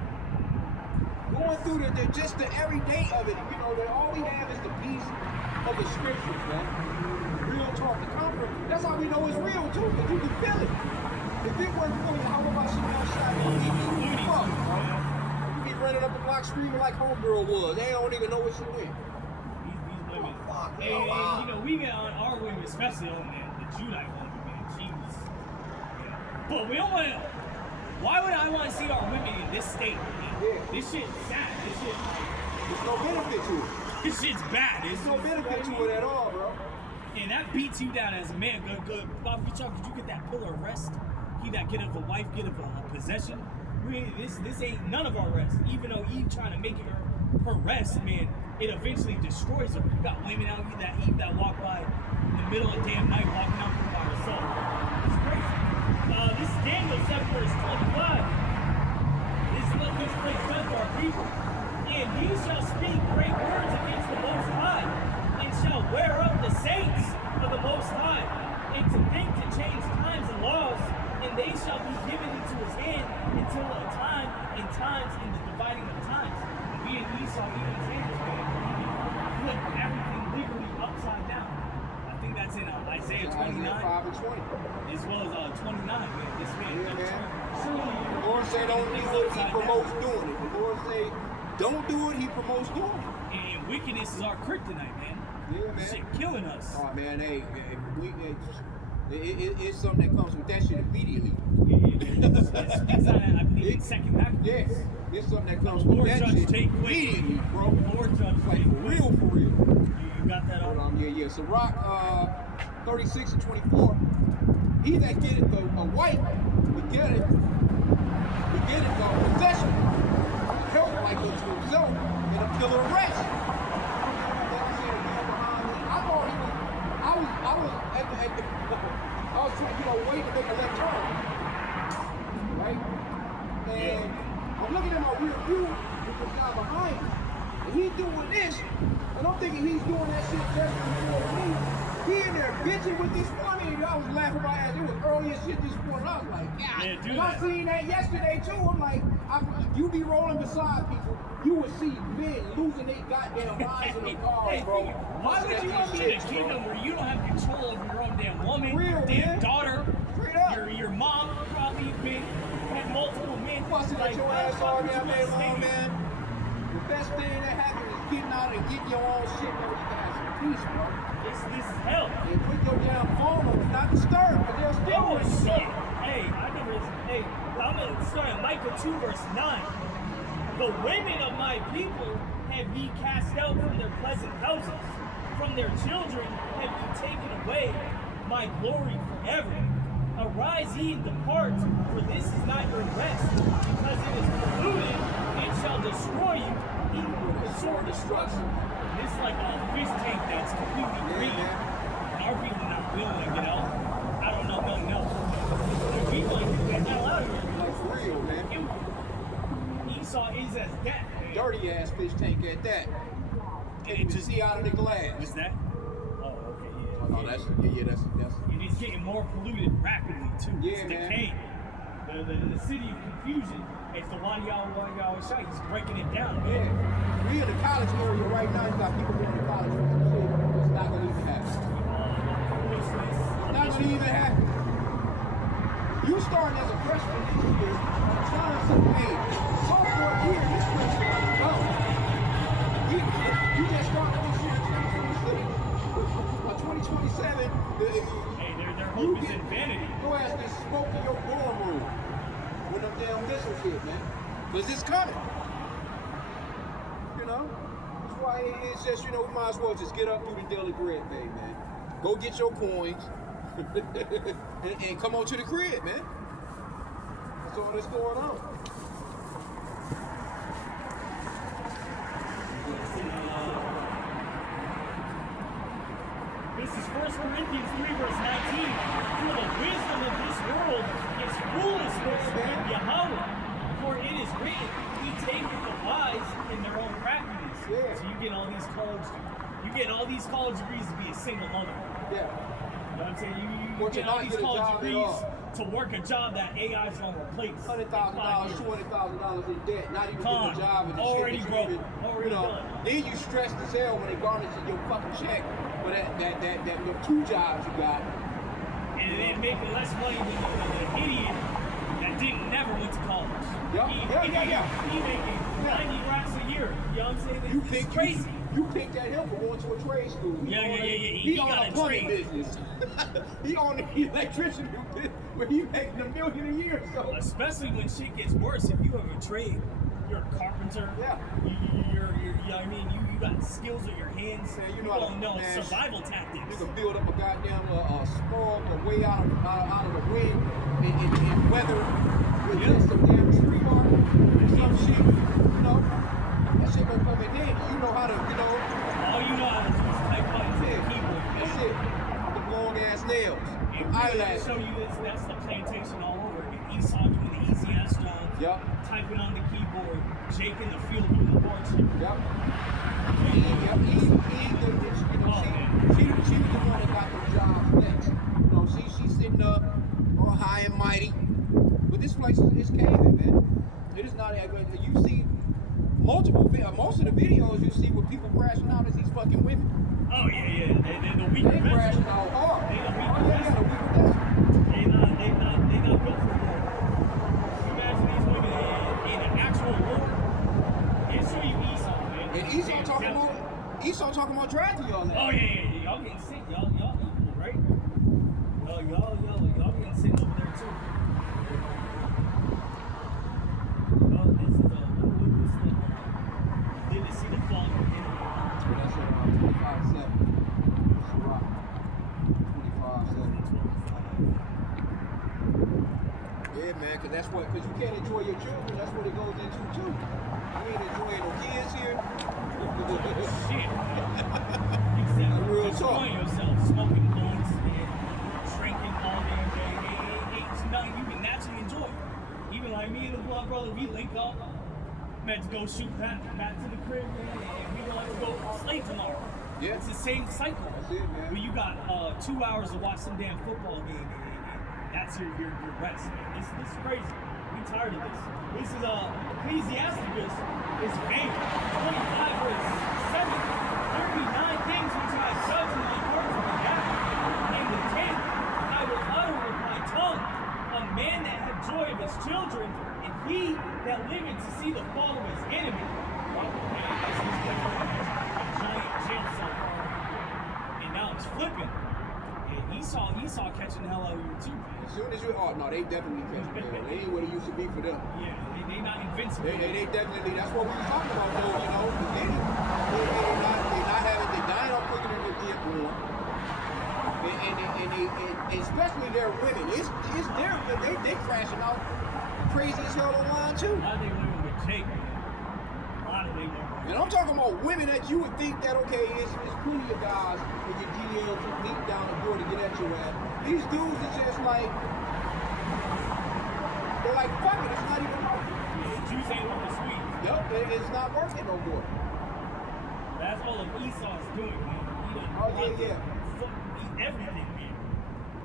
Going through just the everyday of it. You know, all we have is the peace of the scriptures, man. Real talk, the comfort. That's how we know it's real too, because you can feel it. If it wasn't for how about shit outside, you'd be fucked, bro. You'd be running up the block screaming like homegirl was. They don't even know where she went. These women. Fuck, And, you know, we get on our women, especially on the Judite woman, man. She was. Yeah. But we don't want to. Why would I want to see our women in this state? Yeah. This shit's sad. This shit. There's no benefit to it. This shit's bad. There's no benefit to it at all, bro. And that beats you down as a man. Good. Bob, did you get that pillar of rest? He that getteth a wife getteth a possession. This ain't none of our rest. Even though Eve trying to make it her rest, man, it eventually destroys her. You got women out here that Eve that walk by in the middle of the damn night walking out by herself. It's crazy. This is Daniel 7 verse 25. This is what this place does to our people. And ye shall speak great words against the Most High, and shall wear up the saints of the Most High, and to think to change times and laws, and they shall be given into his hand until a time and times in the dividing of times. And being Esau, even his hands, man, flip everything legally upside down. I think that's in Isaiah 29, Isaiah 5 and 20. as well as 29, man. This man, Yeah, man. surely The Lord say don't do it, he promotes doing it. The Lord say don't do it, he promotes doing it. and wickedness is our kryptonite, man. Yeah, man. Shit killing us. Oh man, it's something that comes with that shit immediately. It speaks on it, I believe, in second half. Yes, it's something that comes with Lord that Judge, shit take quick. immediately, bro. Lord Judge, Like take for real, for real. You got that Hold on? on, yeah. So Rock 36 and 24. He that getteth a wife, begetteth possession, help like unto himself, and a pillar of rest. I was trying, waiting to make a left turn, right? And I'm looking at my rear view with this guy behind me, and he's doing this, and I'm thinking he's doing that shit just before me. He in there bitching with this woman, and I was laughing my ass. It was early as shit this morning. I was like, God. Yeah, do And that. I seen that yesterday too. I'm like, you be rolling beside people, you would see men losing their goddamn minds in the car, Hey, bro. why would you want to be in a kingdom where you don't have control over your own damn woman, Real, damn man. daughter, Straight up. your mom probably been had multiple men. Busting at your why the ass fuck all would you damn day wanna stay long, here? man. The best thing that happens is getting out and getting your own shit, bro. You can have some peace, bro. This is hell. And put your damn phone on, do not disturb, because they'll still Oh want to shit! disturb. Hey, I remember this. Hey, I'm gonna start in Micah 2 verse 9. The women of my people have ye cast out from their pleasant houses. From their children have ye taken away my glory forever. Arise ye and depart, for this is not your rest, because it is polluted and shall destroy you, even with a sword destruction. This is like a fish tank that's completely green. And our people are not willing to get out. I don't know nothing else. Our people are like, get the hell out of here. Like, for real, man. Esau is as death, man. Dirty ass fish tank at that. Can't even see out of the glass. What's that? Oh, okay, yeah. Oh, that's. And it's getting more polluted rapidly too. Yeah, It's man. decaying. The city of confusion. It's the Wadi Shah. He's breaking it down, man. Yeah. We in the college area right now. You got people going to college for some shit. It's not gonna even happen. It's not gonna even happen. You starting as a freshman this year, trying to say, hey, sophomore year, this place is about to go. You just started this year in 2026. By 2027, Hey, their hope is in vanity. Go ask this smoke in your dorm room when them damn missiles hit, man. Because it's coming. You know? That's why it's just, we might as well just get up through the daily bread thing, man. Go get your coins and come on to the crib, man. That's all that's going on. This is 1 Corinthians 3 verse 19. For the wisdom of this world is foolishness with Yahweh. For it is written, we take the wise in their own craftiness. Yeah. So you get all these college degrees to be a single mother. Yeah. You know what I'm saying? You Or to get all not these get a college job at degrees all. to work a job that AI's gonna replace. $100,000, $200,000 in debt, not even Con, getting a job, and the already shit that broke, you even, already done. Then you stressed as hell when they garnish your fucking check for that your 2 jobs you got. And they're making less money than the idiot that never went to college. Yup, yeah. He making 90 racks a year. You know what I'm saying? It's crazy. You picked at him for going to a trade school. Yeah. He got on a plumbing business. He on the electrician business where he making $1 million a year. So especially when shit gets worse, if you have a trade, you're a carpenter. Yeah. You're you know what I mean? You got skills with your hands. Man, you don't know survival tactics. You can build up a goddamn small way out of the wind in weather with just some damn tree bark and some shit. You know, that shit gonna come in handy. You know how to, you know. All you know how to do is type buttons on the keyboard. That's it. The long ass nails. And I show you this. That's the plantation all over again. Esau doing the easy ass job. Yep. Typing on the keyboard. Jake in the field doing the hardship. Yep. She was the one that got the jobs next. You know, she's sitting up all high and mighty. But this place is caving, man. It is not. You see most of the videos you see with people crashing out as these fucking women. Oh yeah. They're the weaker vessel. They crashing out hard. They the weaker vessel. They not built for war. You imagine these women in an actual war. They show you Esau, man. And Esau talking about drafting y'all now. Oh yeah. Y'all getting sick. Y'all equal, right? Y'all getting sick over there too. This is didn't see the fall of the enemy. That's around 25-7. That's right. 25-7. Yeah, man, because you can't enjoy your children. That's what it goes into too. You ain't enjoying no kids here. Shit. Real talk. Enjoying yourself, smoking blunts and drinking all damn day. Ain't nothing you can naturally enjoy. Even like me and the blood brother, we link up. Meant to go shoot back to the crib, man, and we gonna have to go slay tomorrow. Yeah. It's the same cycle. That's it, man. When you got 2 hours to watch some damn football game, and that's your rest, man. This is crazy. We tired of this. This is Ecclesiasticus is vain. 25 verse 7. 39 things which I judge in my heart to be happy. And the 10th I will utter with my tongue. A man that had joy of his children, and he that liveth to see the fall of his enemy. Wow, man, this is a giant jail cell car. And now it's flipping. And Esau catching the hell out of you too, man. As soon as you no, they definitely catching hell. They ain't what it used to be for them. Yeah, they not invincible. They definitely, that's what we were talking about though, you know. They dying off quicker than they get born. And especially their women. They crashing out crazy as hell online too. A lot of they women with Jake, man. A lot of they women. And I'm talking about women that you would think that, okay, it's plenty of guys with your DLs who beat down the door to get at your ass. These dudes is just like, they're like, fuck it, it's not even working. Yeah, juice ain't worth the sweet. Nope, it's not working no more. That's all of Esau's doing, man. He eat everything, man.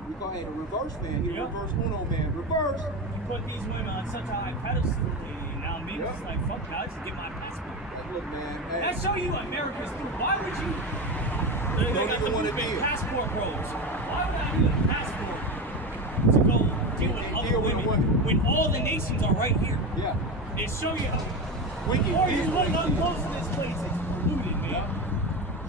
We call it a reverse man. He reverse Uno man. Reverse. You put these women on such a high pedestal, and now men just like, fuck it, I just get my passport. Look, man. Hey. That show you America's through. Why would you? They got the movement passport bros. Why would I need a passport to go deal with other women when all the nations are right here? Yeah. It show you how wicked. Or you put up close to this place, it's polluted, man. Yeah.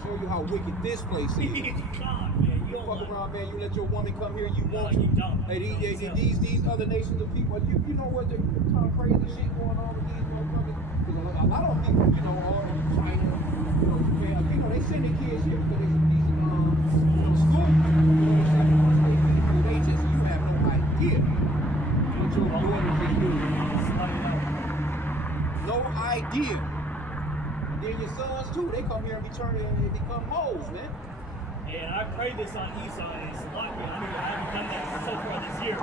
Show you how wicked this place is. God, man. You fuck around, man. You let your woman come here, you want you dumb. Hey, these other nations of people, you know what the kind of crazy shit going on with these motherfuckers? Because a lot of people, you know, all in China, you know, Japan, you know, they send their kids here because they school. You know, they just, you have no idea what your daughters is doing. No idea. And then your sons too, they come here and become hoes, man. And I pray this on Esau and Salakia. I haven't done that so far this year.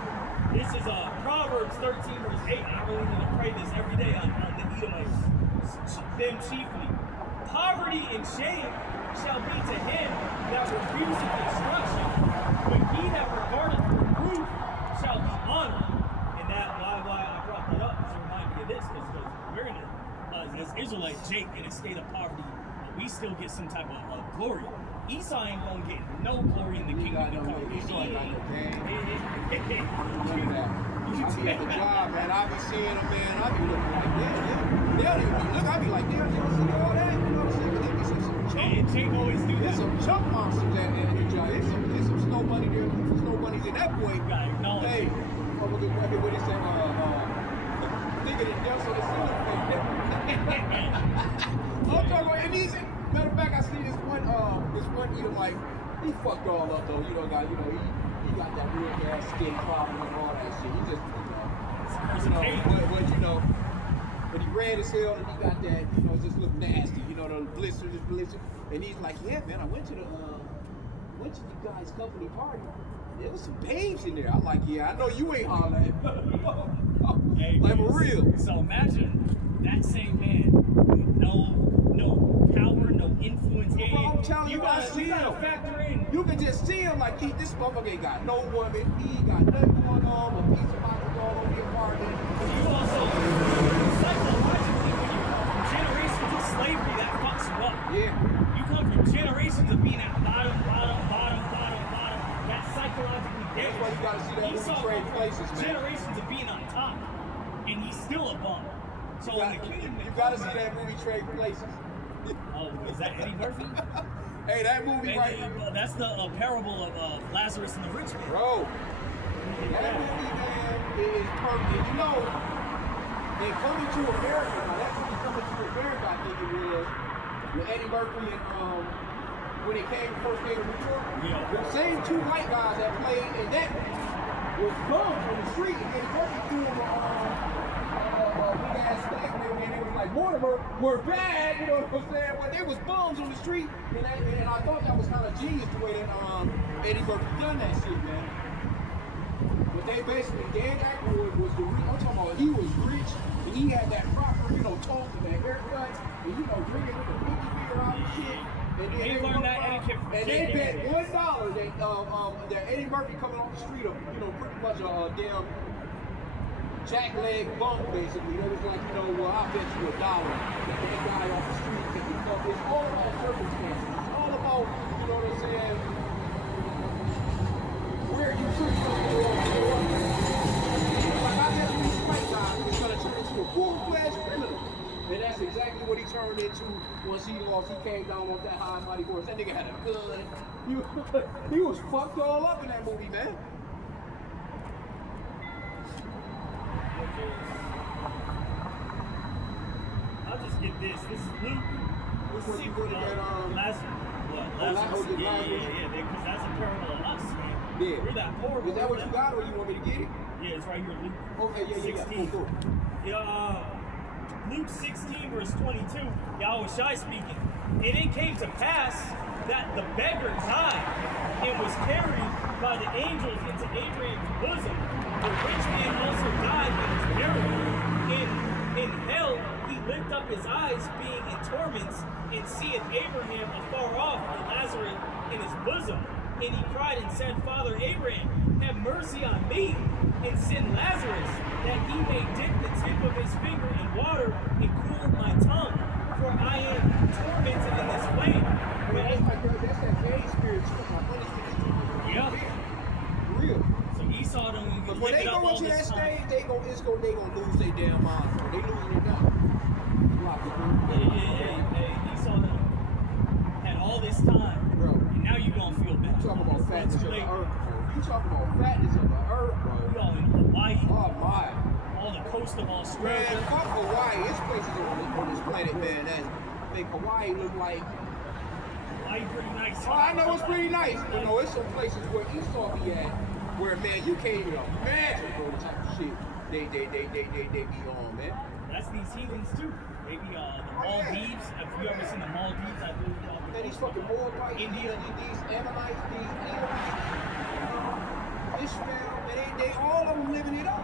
This is Proverbs 13 verse 8. I really need to pray this every day on the Edomites. Them chiefly. Poverty and shame shall be to him that refuseth instruction, but he that regardeth reproof shall be honored. And that why I brought that up is to remind me of this, because we're in as Israelite Jake in a state of poverty, but we still get some type of glory. Esau ain't gonna get no glory in the kingdom to come. You I be at the job, man. I be seeing them, man. I be looking like, damn. They don't even be looking. I be like, damn, they don't see all that. You know what I'm saying? But they be some chunk. And Jake always do There's that. some chunk monsters at the job. There's some snow bunny there. Some snow bunnies in that point. You gotta acknowledge Hey, it. what they say? Nigga than death, so the sun. I'm talking about, and he's, matter of fact, I see this one Edomite, he fucked all up though, he got that real gas skin problem and all that shit. He just, but he ran his hell and he got that, just look nasty, the blisters, and he's like, yeah, man, I went to the guy's company party. There was some babes in there. I'm like, yeah, I know you ain't hollering. Hey, like for real. So imagine that same man with no power, no influence. Bro, I'm telling you, I see you gotta him. factor in. You can just see him like this motherfucker ain't got no woman. He ain't got nothing going on. A piece of boxes all over the apartment. You also psychologically, when you come from generations of slavery, that fucks you up. Yeah. You come from generations of being at bottom. That's psychologically That's why you gotta see that movie Trade Places, man. Generations of being on top, and he's still a bum. So in the kingdom, you gotta see that movie Trade Places. Oh, is that Eddie Murphy? Hey, that movie right there. That's the parable of Lazarus and the rich man. Bro, that movie, man, is perfect. They Coming to America. Now, that movie Coming to America, I think it was, with Eddie Murphy and when they first came to New York, the same two white guys that played in that was bums on the street, and Eddie Murphy threw them a big ass stick, and they was like, Mortimer, we're bad, you know what I'm saying? Well, there was bums on the street, and I thought that was kind of genius the way that Eddie Murphy done that shit, man. But they basically, Dan Aykroyd was the I'm talking about, he was rich, and he had that proper, talk and that haircut, and drinking with the pinky finger out and shit. And then they learned that etiquette from and they bet $1 that Eddie Murphy coming off the street of, pretty much a damn jackleg bump, basically. It was like, well, I'll bet you $1 that that guy off the street can be fucked. It's all about circumstances. It's all about, you know what I'm saying, where you should go. Like, I guess these white guys is going to turn into a full-fledged criminal. And that's exactly what he turned into once he lost. He came down off that high mighty horse. That nigga had a gun. He was fucked all up in that movie, man. I'll just get this. This is Luke. Which one you gonna get Lazarus. Lazarus? Yeah, because that's a parable of us, man. Yeah. We're that poor. Is that what you got, or you want me to get it? Yeah, it's right here, Luke. Okay, yeah. 16. Cool. Luke 16, verse 22, Yahweh Shai speaking. And it came to pass that the beggar died and was carried by the angels into Abraham's bosom. The rich man also died and was buried. In hell he lift up his eyes, being in torments, and seeth Abraham afar off and Lazarus in his bosom. And he cried and said, Father Abraham, have mercy on me, and send Lazarus, that he may dip the tip of his finger in water and cool my tongue, for I am tormented in this flame. That's that gay spirit. Yeah. Real. So Esau don't even But when they go into that stage, they gonna lose their damn mind. They losing it now. Hey, Esau had all this time, bro. And now you gonna feel bad. You talking about fatness of the earth, bro. You talking about fatness of the earth, bro. We all in Hawaii. Oh my. All the coast of Australia. Man, fuck Hawaii. It's places on this planet, man, that make Hawaii look like. Hawaii pretty nice. Oh, I know it's pretty nice. But no, it's some places where Esau be at, where man, you can't even imagine, bro, the type of shit they be on, man. That's these heathens too. Maybe the Maldives. Have you ever seen the Maldives? I believe. Man, these fucking Moabites, India, these Ammonites, these Edomites, Ishmael, man, they all of them living it up.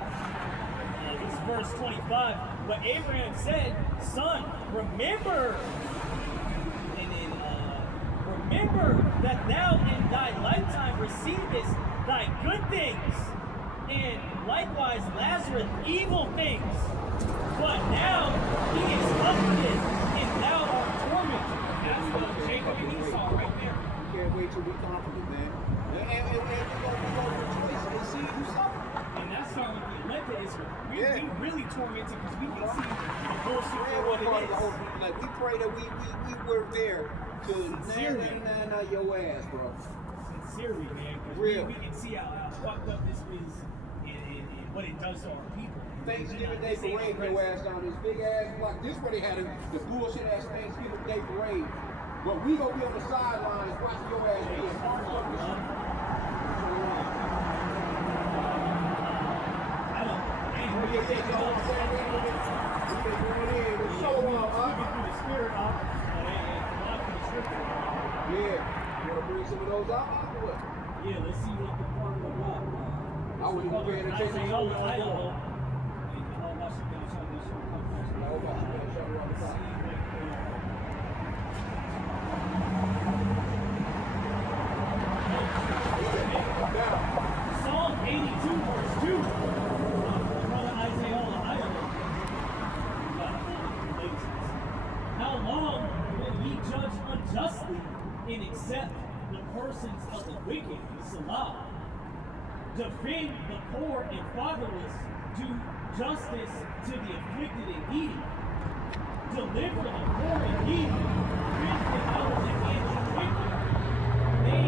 This is verse 25. But Abraham said, Son, remember, remember that thou in thy lifetime receivest thy good things, and likewise Lazarus evil things. But now he is comforted, and thou art tormented. That's what Jacob and Esau right there. Can't wait till we confident, man. And we're gonna rejoice and see you suffer. And that's starting with the 11th Israel. We Yeah. really tormented because we can see the bullshit for what part it of the whole is. thing. Like we pray that we were there to nah, your ass, bro. Sincerely, man. Because Real. we can see how fucked up this is and what it does to our people. Thanksgiving Day parade, your ass down this big ass block. This where they had the bullshit ass Thanksgiving Day parade. But we gonna be on the sidelines watching your ass being part of this. Yeah, you wanna bring some of those out? Yeah, let's see what the part of the rock. I wouldn't even pay attention to Idaho. it. Psalm 82 verse 2. Brother Isaiah, Idaho. How long will ye judge unjustly and accept the persons of the wicked? Salah. Defend the poor and fatherless. Do justice to the afflicted and needy. Deliver the poor and needy. Rid them out of the hands of wicked. They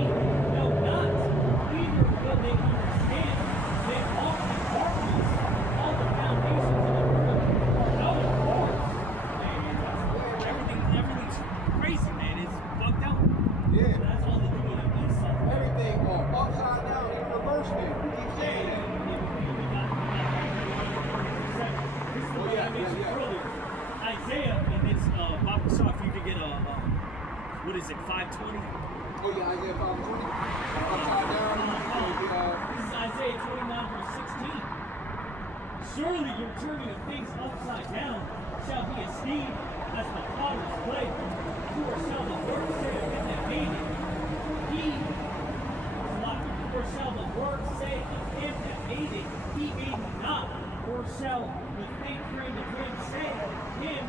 know not, neither will they understand. They walk in darkness. All the foundations of the earth are out of course. Everything's crazy, man. It's fucked out. Yeah. That's all they're doing at Esau. Everything upside down in reverse man. We keep saying that. This is the one I mentioned earlier. Isaiah, and it's Papa Shaw, if you could get what is it, 520? Oh yeah, Isaiah 5:20. Upside down. This is Isaiah 29 verse 16. Surely your turning of things upside down shall be esteemed as the potter's clay. For shall the word say of him that made it, or shall the word say of him that made it, he made it not? Or shall the thing framed of him say of him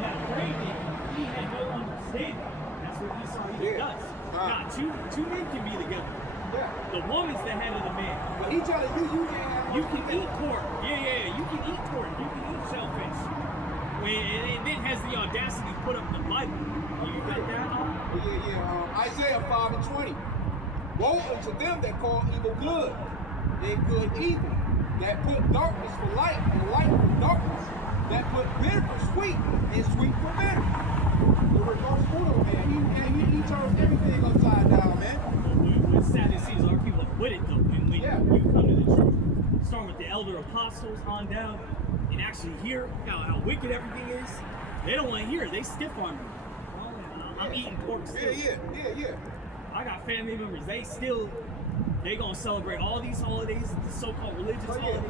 that framed it, he had no understanding? That's what Esau does. Now, two men can be together. Yeah. The woman's the head of the man. But he telling you You can eat pork. Yeah. You can eat pork. You can eat shellfish. And then has the audacity to put up the Bible. You got that? Yeah. Isaiah 5:20. Woe unto them that call evil good, and good evil, that put darkness for light, and light for darkness, that put bitter for sweet, and sweet for bitter. The reverse order, man. He turns everything upside down, man. What's sad to see is our people are with it though. When you come to the truth, start with the elder apostles on down, and actually hear how wicked everything is, they don't want to hear it. They stiff on me. I'm eating pork still. Yeah. I got family members, they gonna celebrate all these holidays, the so-called religious holidays,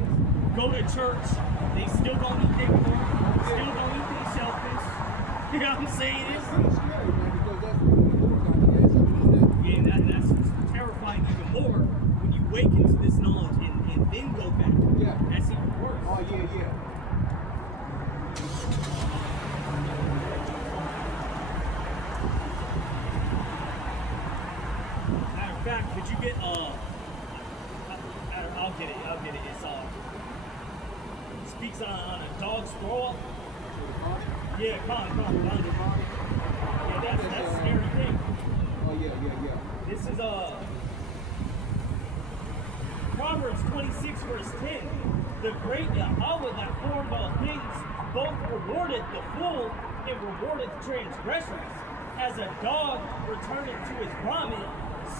go to church, they still gonna eat their pork, still gonna eat their shellfish. You know what I'm saying? It's pretty scary, man, because that's what the Lord got the ass up doing that. Yeah, that's terrifying even more when you wake into this knowledge and then go back. Yeah. That's even worse. Oh, yeah. Matter of fact, could you get I'll get it. It speaks on a dog's throw up. Yeah, come on. Yeah, that's a scary thing. Oh yeah. This is Proverbs 26 verse 10. The great Yahweh that formed all things both rewarded the fool and rewarded the transgressors. As a dog returneth to his vomit,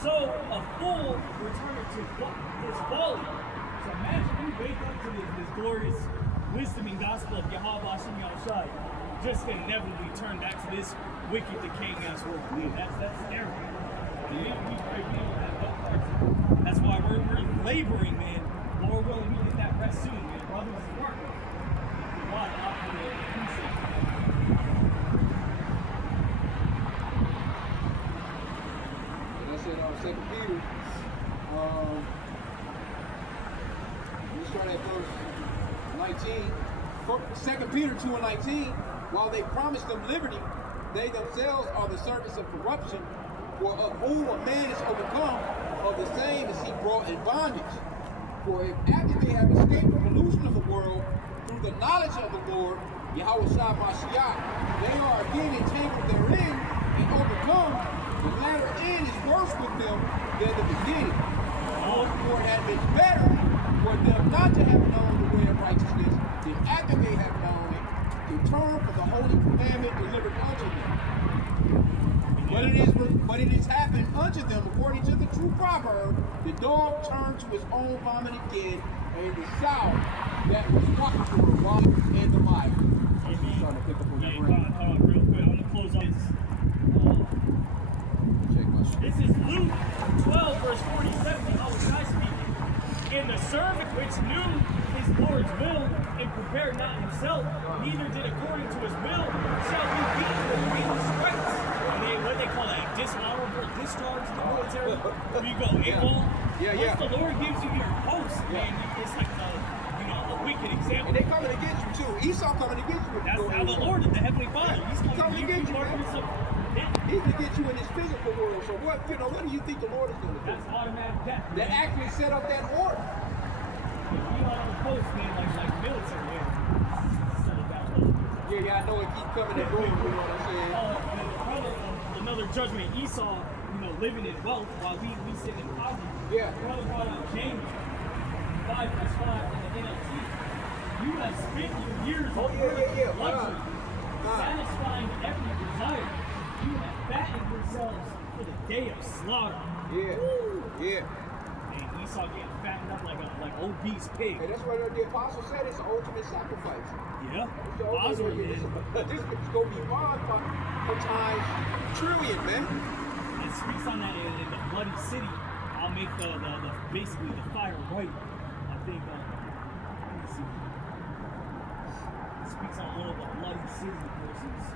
so a fool returneth to his folly. So imagine you wake up to this glorious wisdom and gospel of Yahweh Hashem Yahushai, just to inevitably turn back to this wicked, decaying ass world. That's scary. That's why we're laboring, man. Lord willing, we get that rest soon, man. Brothers is working. God, out for the appreciate. That's in 2 Peter. We start at verse 19. 2 Peter 2:19. While they promise them liberty, they themselves are the servants of corruption. For of whom a man is overcome, of the same is he brought in bondage. For if after they have escaped the pollution of the world through the knowledge of the Lord, Yahweh Shah Mashiach. They are again entangled therein and overcome. The latter end is worse with them than the beginning. For it had been better for them not to have known the way of righteousness than after they have known it, to turn from the holy commandment delivered unto them. But it is happened unto them according to the true proverb, the dog turned to his own vomit again, and the sow that was walking to her vomit and the mire. I'm just trying to pick up on that brain. Real quick, I'm gonna close on this. Check my shit. This is Luke 12, verse 47. How was I speaking? And the servant which knew his Lord's will and prepared not himself, neither did according to his will, shall be beaten with great stripes. What they call that, dishonorable discharge in the military, where you go AWOL. Once the Lord gives you your post, man, it's like a wicked example. And they coming against you too. Esau coming against you. That's how the Lord, the Heavenly Father, he's coming to get you. He's to get you in this physical world. So what do you think the Lord is going to do? That's automatic death. That actually set up that order. You on the post, man, like military. Yeah, I know it keep coming and going, you know what I'm saying? Another judgment, Esau, living in wealth while we sit in poverty. Yeah. Brother brought out James 5 verse 5 in the NLT. You have spent your years on luxury, satisfying every desire. You have fattened yourselves for the day of slaughter. Yeah. Woo. Yeah. And Esau getting fattened up like obese pig. And that's what the apostle said, it's the ultimate sacrifice. Yeah. This is going to be hard for times trillion, man. It speaks on that in the bloody city. I'll make the basically the fire white. I think let me see. It speaks on one of the bloody city verses.